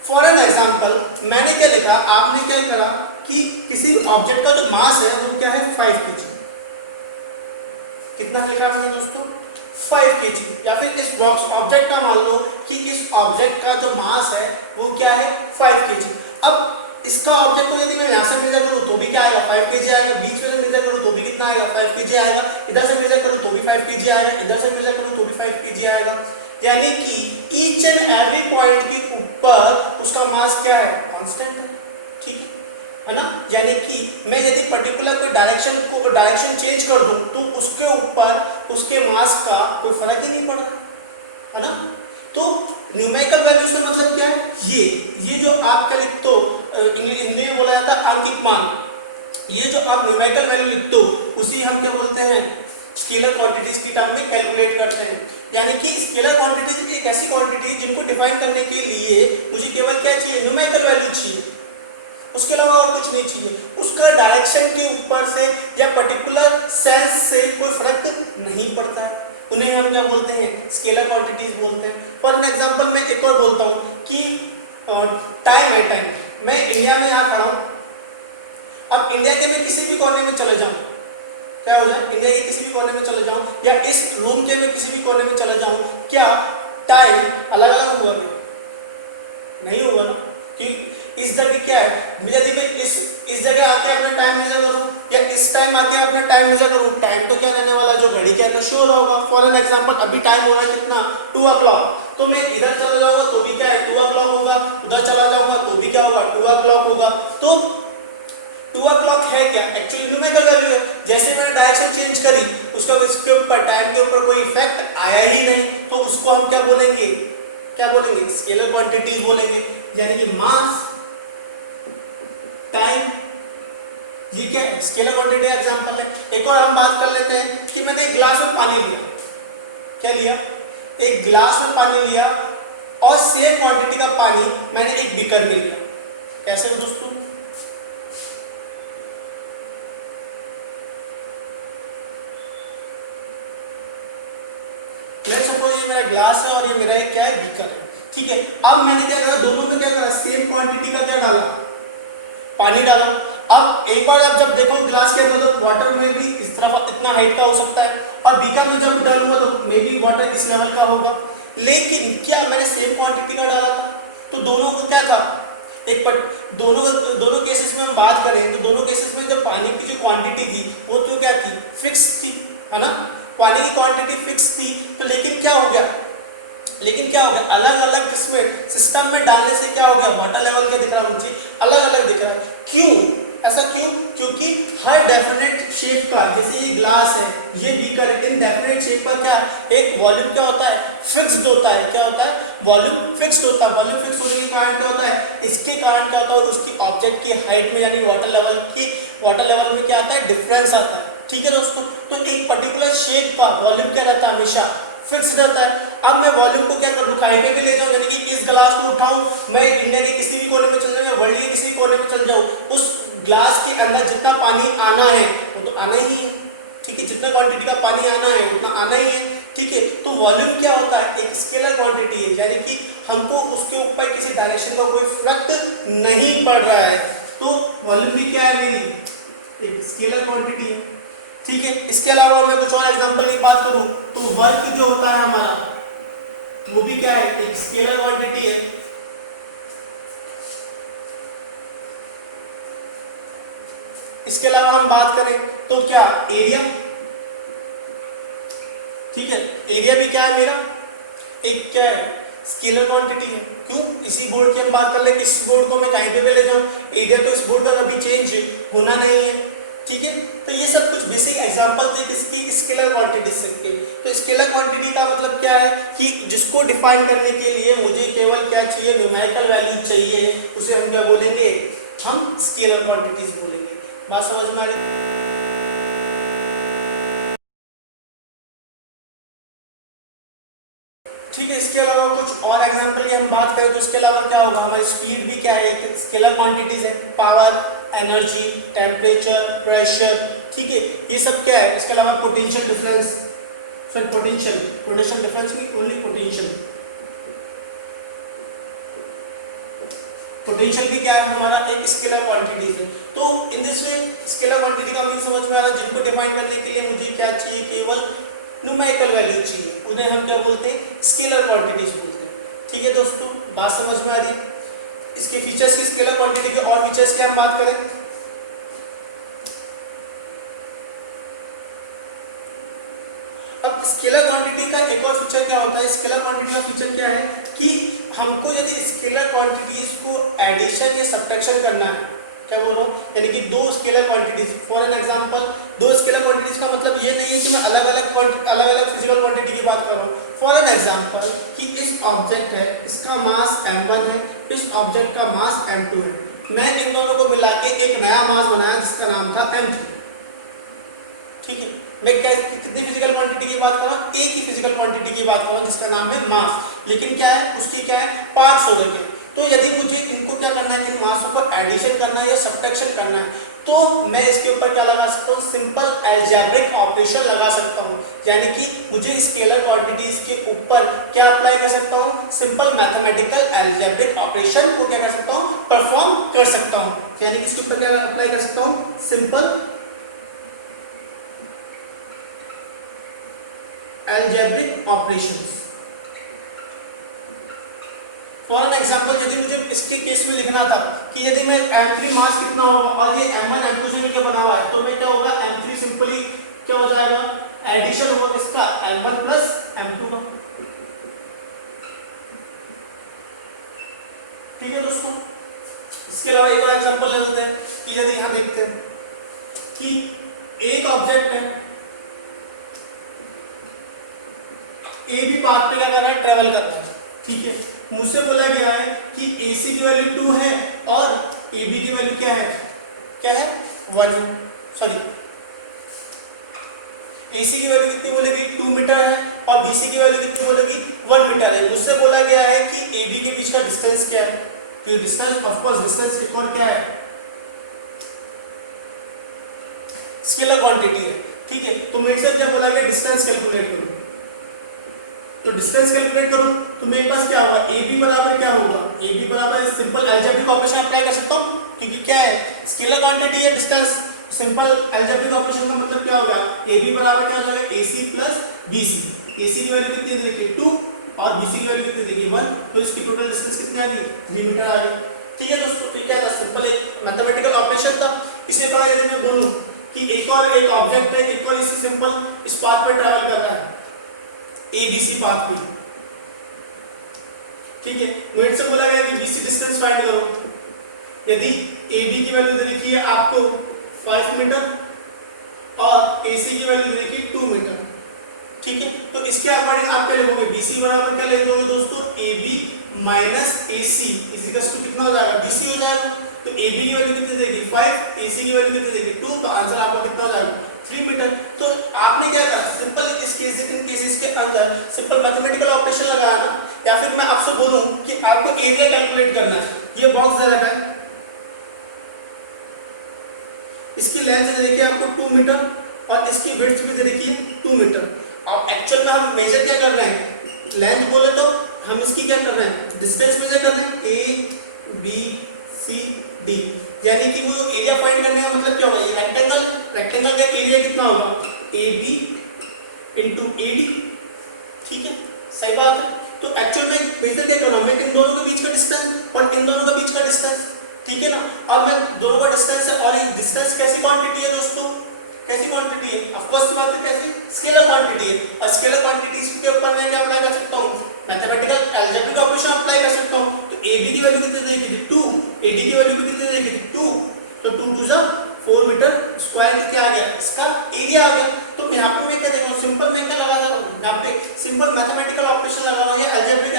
फॉर एन एग्जांपल मैंने क्या लिखा, आपने क्या करा कि किसी ऑब्जेक्ट का जो मास है वो क्या है 5 kg। कितना लिखा मैंने दोस्तों, 5 kg। या फिर इस बॉक्स ऑब्जेक्ट का मान लो कि इस ऑब्जेक्ट का जो मास है वो क्या है 5 kg। अब इसका ऑब्जेक्ट को यदि मैं यहाँ से मेजर करूँ तो भी क्या आएगा 5 kg आएगा, बीच में से मेजर करूँ तो भी कितना आएगा 5 kg आएगा, इधर से मेजर करूँ तो भी 5 kg आएगा, इधर से मेजर करूँ तो भी 5 kg आएगा। यानी कि ईच एंड एवरी पॉइंट के ऊपर उसका मास क्या है, कांस्टेंट है। ठीक है ना, यानी कि मैं यदि पर्टिकुलर कोई डायरेक्शन चेंज कर दूं तो उसके ऊपर उसके मास का कोई फर्क ही नहीं पड़ा, है ना। तो न्यूमेरिकल वैल्यू से मतलब क्या है, ये जो आप क्या लिखते हो, हिंदी में बोला जाता है अंकित मान, ये जो आप न्यूमेरिकल वैल्यू लिखते हो उसी हम क्या बोलते हैं, स्केलर क्वांटिटीज की टर्म में कैलकुलेट करते हैं। यानी कि स्केलर क्वांटिटीज एक ऐसी क्वांटिटी जिनको डिफाइन करने के लिए मुझे केवल क्या चाहिए, न्यूमेरिकल वैल्यू चाहिए। उसके अलावा और कुछ नहीं चाहिए। उसका डायरेक्शन के ऊपर से या पर्टिकुलर सेंस से कोई फर्क नहीं पड़ता है। उन्हें हम क्या बोलते हैं, स्केलर क्वांटिटीज बोलते हैं। फॉर एग्जांपल मैं एक और बोलता हूँ कि टाइम है, टाइम। मैं इंडिया में यहाँ खड़ा हूँ, अब इंडिया के मैं किसी भी कोने में चले जाऊँ, क्या हो जाए, इंडिया के किसी भी कोने में चले जाऊँ या इस रूम के मैं किसी भी कोने में चले जाऊँ, क्या टाइम अलग अलग होगा? नहीं होगा ना, कि इस जगह क्या है, यदि मैं इस जगह आके अपना टाइम मेजर करूँ या इस टाइम आके अपना टाइम मेजर करूँ, टाइम तो क्या रहने वाला, जो घड़ी के अंदर शो होगा। फॉर एन एग्जांपल अभी टाइम हो रहा है कितना, 2 o'clock, तो मैं इधर चला जाऊंगा तो भी क्या है 2 o'clock होगा, उधर चला जाऊंगा तो भी क्या होगा 2 o'clock होगा। तो 2 o'clock है क्या, एक्चुअली न्यूमेरिकल वैल्यू है। जैसे मैंने डायरेक्शन चेंज करी, उसके ऊपर टाइम के ऊपर कोई इफेक्ट आया ही नहीं, तो उसको हम क्या बोलेंगे, क्या बोलेंगे, स्केलर क्वांटिटीज बोलेंगे। यानी कि मास, टाइम, ये क्या है, स्केलर क्वांटिटी एग्जांपल है। एक और हम बात कर लेते हैं कि मैंने एक गिलास में पानी लिया, क्या लिया, एक गिलास में पानी लिया और सेम क्वांटिटी का पानी मैंने एक बीकर में लिया। कैसे दोस्तों, लेट्स सपोज ये मेरा ग्लास है और ये मेरा एक क्या है, बीकर है, ठीक है। अब मैंने क्या करा, दोनों में क्या करा, सेम क्वांटिटी का क्या डाला, पानी डाला। अब एक बार आप जब देखो ग्लास के अंदर, तो वाटर में भी इस तरफ इतना हाइट का हो सकता है, और बीकर में जब डालूंगा तो मे बी वाटर इस लेवल का होगा। लेकिन क्या मैंने सेम क्वांटिटी का डाला था, तो दोनों को क्या था, एक दोनों केसेस में हम बात करें तो दोनों केसेस में जब पानी की जो क्वांटिटी थी वो तो क्या थी, फिक्स थी, है ना, पानी की क्वांटिटी फिक्स थी। तो लेकिन क्या हो गया, अलग अलग किस्में सिस्टम में डालने से क्या हो गया, वाटर लेवल क्या दिख रहा है मुझे, अलग अलग दिख रहा है। क्यों, ऐसा क्यों, क्योंकि हर डेफिनेट शेप का, जैसे ये ग्लास है, ये बीकर है, इन डेफिनेट शेप पर क्या एक वॉल्यूम क्या होता है, फिक्स्ड होता है। क्या होता है, वॉल्यूम फिक्स्ड होता है। वॉल्यूम फिक्स होने के कारण क्या होता है, इसके कारण क्या होता है, उसकी ऑब्जेक्ट की हाइट में यानी वाटर लेवल में क्या आता है, डिफरेंस आता है। ठीक है दोस्तों, तो एक पर्टिकुलर शेप का वॉल्यूम क्या रहता है, हमेशा फिक्स रहता है। अब मैं वॉल्यूम को क्या करूँ, हाइट पे ले जाऊँ, यानी कि इस ग्लास को उठाऊं, मैं इंडिया के किसी भी कोने में चल जाऊँ, वर्ल्ड के किसी कोने में चल जाऊँ, उस ग्लास के अंदर जितना पानी आना है वो तो आना ही है, ठीक है, जितना क्वांटिटी का पानी आना है उतना आना ही है, ठीक है। तो वॉल्यूम क्या होता है, एक स्केलर क्वांटिटी है, यानी कि हमको उसके ऊपर किसी डायरेक्शन का कोई फर्क नहीं पड़ रहा है। तो वॉल्यूम भी क्या है, मेरी एक स्केलर क्वांटिटी है, ठीक है। इसके अलावा मैं कुछ और एग्जांपल की बात करूं तो वर्क जो होता है हमारा, वो भी क्या है, एक स्केलर क्वांटिटी है। इसके अलावा हम बात करें तो क्या, एरिया, ठीक है, एरिया भी क्या है मेरा, एक क्या है, स्केलर क्वांटिटी है। क्यों, इसी बोर्ड की हम बात कर ले, इस बोर्ड को मैं कहीं पे भी ले जाऊं, एरिया तो इस बोर्ड का कभी चेंज होना नहीं है, ठीक है। तो ये सब कुछ बेसिक एग्जांपल थे किसकी, स्केलर क्वांटिटी के। तो स्केलर क्वांटिटी का मतलब क्या है कि जिसको डिफाइन करने के लिए मुझे केवल क्या चाहिए, न्यूमेरिकल वैल्यू चाहिए, उसे हम क्या बोलेंगे, हम स्केलर क्वांटिटीज बोलेंगे। बात समझ में आ रही? ठीक है। इसके अलावा कुछ और एग्जांपल की हम बात करें तो इसके अलावा क्या होगा, हमारी स्पीड भी क्या है, एक स्केलर क्वांटिटीज है, पावर, एनर्जी, टेम्परेचर, प्रेशर, ठीक है, ये सब क्या है। इसके अलावा पोटेंशियल डिफरेंस, पोटेंशियल डिफरेंस की ओनली पोटेंशियल भी क्या है, हमारा एक स्केलर क्वांटिटीज है। तो in this way scalar quantity का मीनिंग समझ में आ रहा है, जिनको डिफाइन करने के लिए मुझे क्या चाहिए, केवल न्यूमेरिकल वैल्यू चाहिए, उन्हें हम क्या बोलते हैं, स्केलर क्वांटिटीज बोलते हैं। ठीक है दोस्तों, बात समझ में आ रही है। इसके फीचर्स की, स्केलर क्वांटिटी के और फीचर्स की हम बात करें अब स्केलर क्वांटिटी का एक और फीचर क्या होता है, स्केलर क्वांटिटी का फीचर क्या है कि हमको यदि स्केलर क्वांटिटीज को एडिशन या सब्ट्रैक्शन करना है, क्या बोल रहा हूँ, यानी कि दो scalar quantities, for an example, दो स्केलर क्वांटिटीज का मतलब ये नहीं है कि मैं अलग अलग फिजिकल क्वांटिटी की बात कर रहा हूँ। फॉर एन एग्जांपल कि इस ऑब्जेक्ट है, इसका मास m1 है, इस ऑब्जेक्ट का मास m2 है, मैं इन दोनों को मिला के एक नया मास बनाया जिसका नाम था m3, ठीक है। मैं कितनी फिजिकल क्वांटिटी की बात कर रहा हूँ, एक ही फिजिकल क्वांटिटी की बात कर रहा हूँ जिसका नाम है मास, लेकिन क्या है, उसकी क्या है, पार्ट्स हो गए। तो यदि मुझे इनको क्या करना है, इन मासों को एडिशन करना है या सब्ट्रैक्शन करना है, तो मैं इसके ऊपर क्या लगा सकता हूँ, सिंपल अलजेब्रिक ऑपरेशन लगा सकता हूँ। यानी कि मुझे स्केलर क्वांटिटीज के ऊपर क्या अप्लाई कर सकता हूँ, सिंपल मैथमेटिकल अलजेब्रिक ऑपरेशन को क्या कर सकता हूँ, परफॉर्म कर सकता हूँ। यानी कि इसके ऊपर क्या अप्लाई कर सकता हूँ, simple algebraic operations. For an example, यदि मुझे इसके केस में लिखना था कि यदि मैं M3 मास कितना होगा और ये M1 M2 से क्या बना हुआ है, तो मैं क्या होगा, M3 सिंपली क्या हो जाएगा, एडिशन होगा किसका, M1 प्लस M2 का। ठीक है दोस्तों, इसके अलावा एक और एग्जाम्पल ले लेते हैं कि यदि यहां देखते हैं कि एक ऑब्जेक्ट है, ए बी पाथ पे क्या कर रहा है, ट्रेवल कर रहा है। ठीक है, मुझसे बोला गया है कि AC की वैल्यू 2 है और AB की वैल्यू क्या है, 1, सॉरी AC की वैल्यू कितनी बोलेगी, 2 मीटर है और BC की वैल्यू कितनी बोलेगी, 1 मीटर है। मुझसे बोला गया है कि AB के बीच का डिस्टेंस क्या है, तो डिस्टेंस ऑफ कोर्स डिस्टेंस एक और क्या है, स्केलर क्वांटिटी है। ठीक है, तो मेरे से क्या बोला गया, डिस्टेंस कैलकुलेट करो। तो डिस्टेंस कैलकुलेट करूं तो मेरे पास क्या होगा, AB बराबर क्या होगा, AB बराबर सिंपल अलजेब्रिक ऑपरेशन अप्लाई कर सकता हूं, क्योंकि क्या है, स्केलर क्वांटिटी है डिस्टेंस। सिंपल अलजेब्रिक ऑपरेशन का मतलब क्या होगा, AB बराबर क्या हो जाएगा, AC प्लस BC। AC की वैल्यू कितनी देखिए 2 और BC की वैल्यू कितनी देखिए 1, तो इसकी टोटल डिस्टेंस कितनी आ गई, 3 मीटर आ गई। ठीक है दोस्तों, तो क्या था, सिंपल एक मैथमेटिकल ऑपरेशन था। इसी तरह यदि मैं बोलूं कि एक ऑब्जेक्ट है, एक और इसी सिंपल इस पाथ पे ट्रैवल कर रहा है, ABC पाथ पे। ठीक है, मेरे से बोला गया कि BC डिस्टेंस फाइंड करो। यदि AB की वैल्यू दे रखी है आपको 5 मीटर और AC की वैल्यू दे रखी है 2 मीटर। ठीक है, तो इसके अकॉर्डिंग आप क्या लिखोगे, BC बराबर क्या लिख दोगे दोस्तों, AB minus AC equals to कितना हो जाएगा, BC हो जाएगा। तो AB की वैल्यू कितनी देगी 5, AC की वैल्यू कितनी देगी 2, तो आंसर आपका कितना हो जाएगा 3 मीटर। तो आपने क्या करा, सिंपल इन केसेस के अंदर सिंपल मैथमेटिकल ऑपरेशन लगाया ना, या फिर मैं आपसे बोलूं कि आपको एरिया कैलकुलेट करना है, ये बॉक्स दे रखा है, इसकी लेंथ दे रखी है आपको 2 मीटर और इसकी विड्थ भी दे रखी है 2 मीटर। अब एक्चुअल में हम मेजर क्या कर रहे हैं, लेंथ बोले तो हम इसकी क्या कर रहे हैं, डिस्टेंस मेजर कर रहे हैं, A B C D। यानी कि वो एरिया फाइंड करने का मतलब क्या होगा, ये रेक्टेंगल का एरिया कितना होगा, AB इंटू AD। ठीक है, सही बात है। तो एक्चुअल में मेजर क्या कर रहा हूं मैं, इन दोनों के बीच का डिस्टेंस और इन दोनों के बीच का डिस्टेंस। ठीक है ना, अब मैं दोनों का डिस्टेंस है और ये डिस्टेंस कैसी क्वांटिटी है दोस्तों, कैसी क्वांटिटी है, ऑफ कोर्स की बात है, कैसी, स्केलर क्वांटिटी है। और स्केलर क्वांटिटीज के ऊपर मैं क्या अप्लाई कर सकता हूं, मैथमेटिकल अलजेब्रिक ऑपरेशन अप्लाई कर सकता हूं। तो AB की वैल्यू कितनी देगी थी 2, AD की वैल्यू कितनी देगी थी 2, तो 2 2 जा 4 मीटर स्क्वायर कितना आ गया, इसका एरिया आ गया। तो यहाँ पे मैं क्या देख रहा हूँ, सिंपल मैं क्या लगा रहा हूँ, यहाँ पे सिंपल मैथमेटिकल ऑपरेशन लगा रहा हूँ या अलजेब्रिक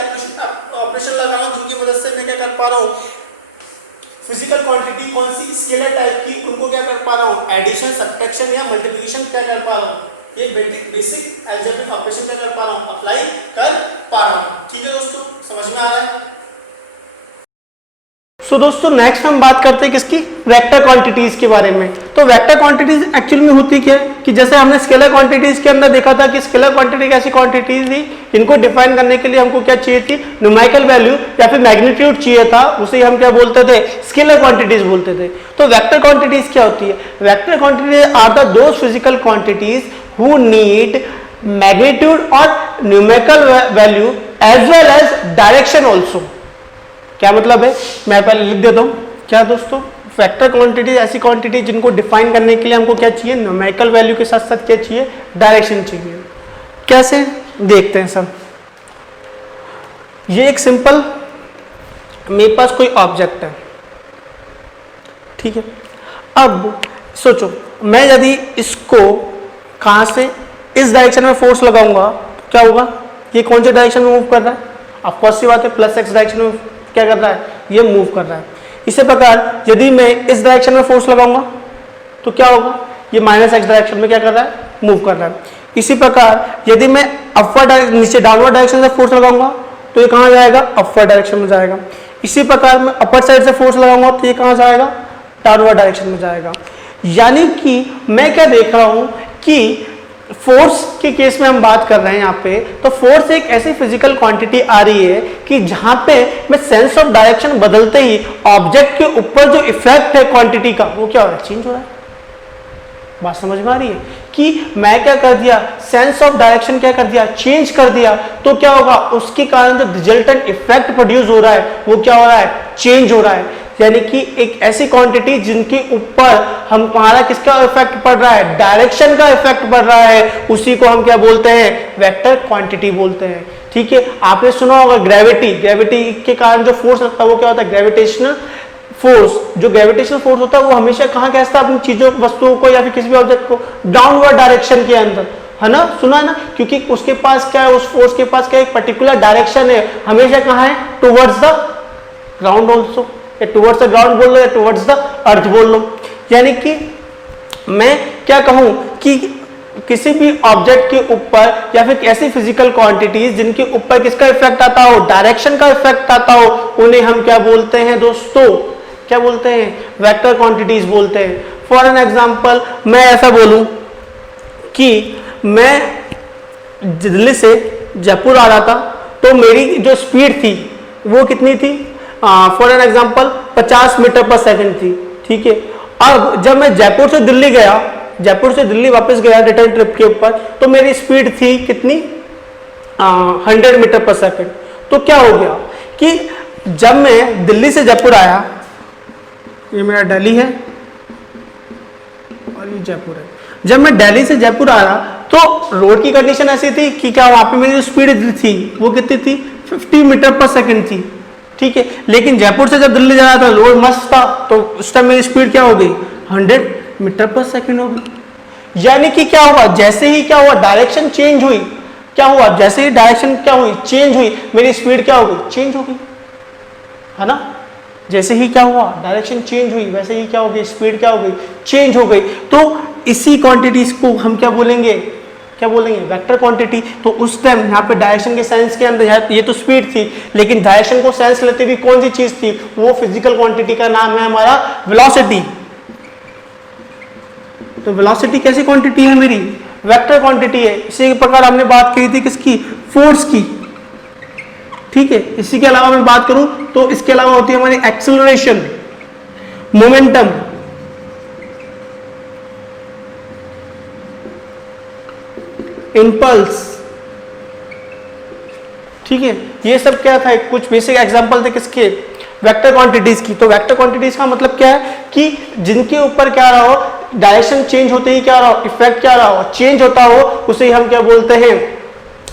ऑपरेशन लगा रहा हूँ, जिनकी मदद से मैं क्या कर पा रहा हूँ, फिजिकल क्वांटिटी कौन सी स्केलर टाइप की, उनको क्या कर पा रहा हूँ, एडिशन सब्ट्रैक्शन या मल्टीप्लिकेशन क्या कर पा रहा हूँ, ये बेसिक अलजेब्रिक ऑपरेशन क्या कर पा रहा हूँ, अप्लाई कर पा रहा हूँ। ठीक है दोस्तों, समझ में आ रहा है। सो दोस्तों नेक्स्ट हम बात करते हैं किसकी, वेक्टर क्वांटिटीज के बारे में। तो वेक्टर क्वांटिटीज एक्चुअली में होती क्या है कि जैसे हमने स्केलर क्वांटिटीज के अंदर देखा था कि स्केलर क्वांटिटी एक ऐसी क्वांटिटीज थी जिनको डिफाइन करने के लिए हमको क्या चाहिए थी, न्यूमेरिकल वैल्यू या फिर मैग्नीट्यूड चाहिए था, उसे हम क्या बोलते थे, स्केलर क्वांटिटीज बोलते थे। तो वेक्टर क्वांटिटीज क्या होती है, vector quantities are the those physical quantities who need magnitude और numerical value as well as direction also. क्या मतलब है, मैं पहले लिख देता हूं, क्या दोस्तों, वेक्टर क्वांटिटी ऐसी क्वांटिटी जिनको डिफाइन करने के लिए हमको क्या चाहिए, न्यूमेरिकल वैल्यू के साथ साथ क्या चाहिए, डायरेक्शन चाहिए। कैसे देखते हैं सब। ये एक सिंपल मेरे पास कोई ऑब्जेक्ट है, ठीक है। अब सोचो मैं यदि इसको कहां से इस डायरेक्शन में फोर्स लगाऊंगा तो क्या होगा, ये कौन से डायरेक्शन में मूव कर रहा है, ऑफ कोर्स सी बात है प्लस x डायरेक्शन में क्या कर रहा है, ये मूव कर रहा है। इसी प्रकार यदि मैं इस डायरेक्शन में फोर्स लगाऊंगा तो क्या होगा, ये माइनस x डायरेक्शन में क्या कर रहा है, मूव कर रहा है। इसी प्रकार यदि मैं अपवर्ड नीचे डाउनवर्ड डायरेक्शन से फोर्स लगाऊंगा तो ये कहां जाएगा, अपवर्ड डायरेक्शन में जाएगा। इसी प्रकार मैं अपर साइड से फोर्स लगाऊंगा तो ये कहां जाएगा, डाउनवर्ड डायरेक्शन में जाएगा। यानी कि मैं क्या देख रहा हूं कि फोर्स के केस में हम बात कर रहे हैं यहाँ पे, तो फोर्स एक ऐसी फिजिकल क्वांटिटी आ रही है कि जहां पे मैं सेंस ऑफ डायरेक्शन बदलते ही ऑब्जेक्ट के ऊपर जो इफेक्ट है क्वांटिटी का वो क्या हो रहा है, चेंज हो रहा है। बात समझ में आ रही है कि मैं क्या कर दिया, सेंस ऑफ डायरेक्शन क्या कर दिया, चेंज कर दिया, तो क्या होगा, उसके कारण जो रिजल्टेंट इफेक्ट प्रोड्यूस हो रहा है वो क्या हो रहा है, चेंज हो रहा है। यानी कि एक ऐसी क्वांटिटी जिनके ऊपर हमारा किसका इफेक्ट पड़ रहा है, डायरेक्शन का इफेक्ट पड़ रहा है, उसी को हम क्या बोलते हैं, वेक्टर क्वांटिटी बोलते हैं। ठीक है, आपने सुना होगा ग्रेविटी, ग्रेविटी के कारण जो फोर्स लगता है वो क्या होता है, ग्रेविटेशनल फोर्स। जो ग्रेविटेशनल फोर्स होता है वो हमेशा कहाँ खींचता है अपनी चीजों, वस्तुओं को या फिर किसी भी ऑब्जेक्ट को, डाउनवर्ड डायरेक्शन के अंदर, है ना, सुना है ना, क्योंकि उसके पास क्या है, उस फोर्स के पास क्या एक पर्टिकुलर डायरेक्शन है, हमेशा कहाँ है, टुवर्ड्स द ग्राउंड ऑल्सो, या टुवर्ड्स द ग्राउंड बोल लो या टुवर्ड्स द अर्थ बोल लो। यानी कि मैं क्या कहूं कि किसी भी ऑब्जेक्ट के ऊपर या फिर ऐसी फिजिकल क्वांटिटीज जिनके ऊपर किसका इफेक्ट आता हो, डायरेक्शन का इफेक्ट आता हो, उन्हें हम क्या बोलते हैं दोस्तों, क्या बोलते हैं, वेक्टर क्वांटिटीज बोलते हैं। फॉर एन एग्जांपल मैं ऐसा बोलूं कि मैं दिल्ली से जयपुर आ रहा था, तो मेरी जो स्पीड थी वो कितनी थी, फॉर एन एग्जांपल 50 मीटर पर सेकंड थी। ठीक है, अब जब मैं जयपुर से दिल्ली गया, जयपुर से दिल्ली वापस गया रिटर्न ट्रिप के ऊपर, तो मेरी स्पीड थी कितनी, 100 मीटर पर सेकंड। तो क्या हो गया कि जब मैं दिल्ली से जयपुर आया, ये मेरा दिल्ली है और ये जयपुर है, जब मैं दिल्ली से जयपुर आया तो रोड की कंडीशन ऐसी थी कि क्या वहां पे मेरी जो स्पीड थी वो कितनी थी, 50 मीटर पर सेकंड थी। ठीक है, लेकिन जयपुर से जब दिल्ली जा रहा था रोड मस्त था, तो उस टाइम मेरी स्पीड क्या हो गई, 100 मीटर पर सेकंड हो गई। यानी कि क्या हुआ, जैसे ही क्या हुआ, डायरेक्शन चेंज हुई, क्या हुआ, जैसे ही डायरेक्शन क्या हुई, चेंज हुई, मेरी स्पीड क्या हो गई, चेंज हो गई, है ना। जैसे ही क्या हुआ, डायरेक्शन चेंज हुई, वैसे ही क्या हो गई, स्पीड क्या हो गई, चेंज हो गई। तो इसी क्वांटिटीज को हम क्या बोलेंगे, क्या बोलेंगे, वेक्टर क्वांटिटी। तो उस टाइम यहाँ पे डायरेक्शन के सेंस के अंदर ये तो स्पीड थी, लेकिन डायरेक्शन को सेंस लेते हुए कौन सी चीज थी, वो फिजिकल क्वांटिटी का नाम है हमारा वेलोसिटी। तो वेलोसिटी कैसी क्वांटिटी है मेरी, वेक्टर क्वांटिटी है। इसी प्रकार हमने बात की थी किसकी, फोर्स की। ठीक है, इसी के अलावा मैं बात करूं तो इसके अलावा होती है हमारी एक्सेलरेशन, मोमेंटम, इंपल्स। ठीक है, ये सब क्या था, कुछ बेसिक एग्जांपल थे किसके, वेक्टर क्वांटिटीज की। तो वेक्टर क्वांटिटीज का मतलब क्या है कि जिनके ऊपर क्या रहा हो, डायरेक्शन चेंज होते ही क्या रहा हो, इफेक्ट क्या रहा हो, चेंज होता हो, उसे हम क्या बोलते हैं,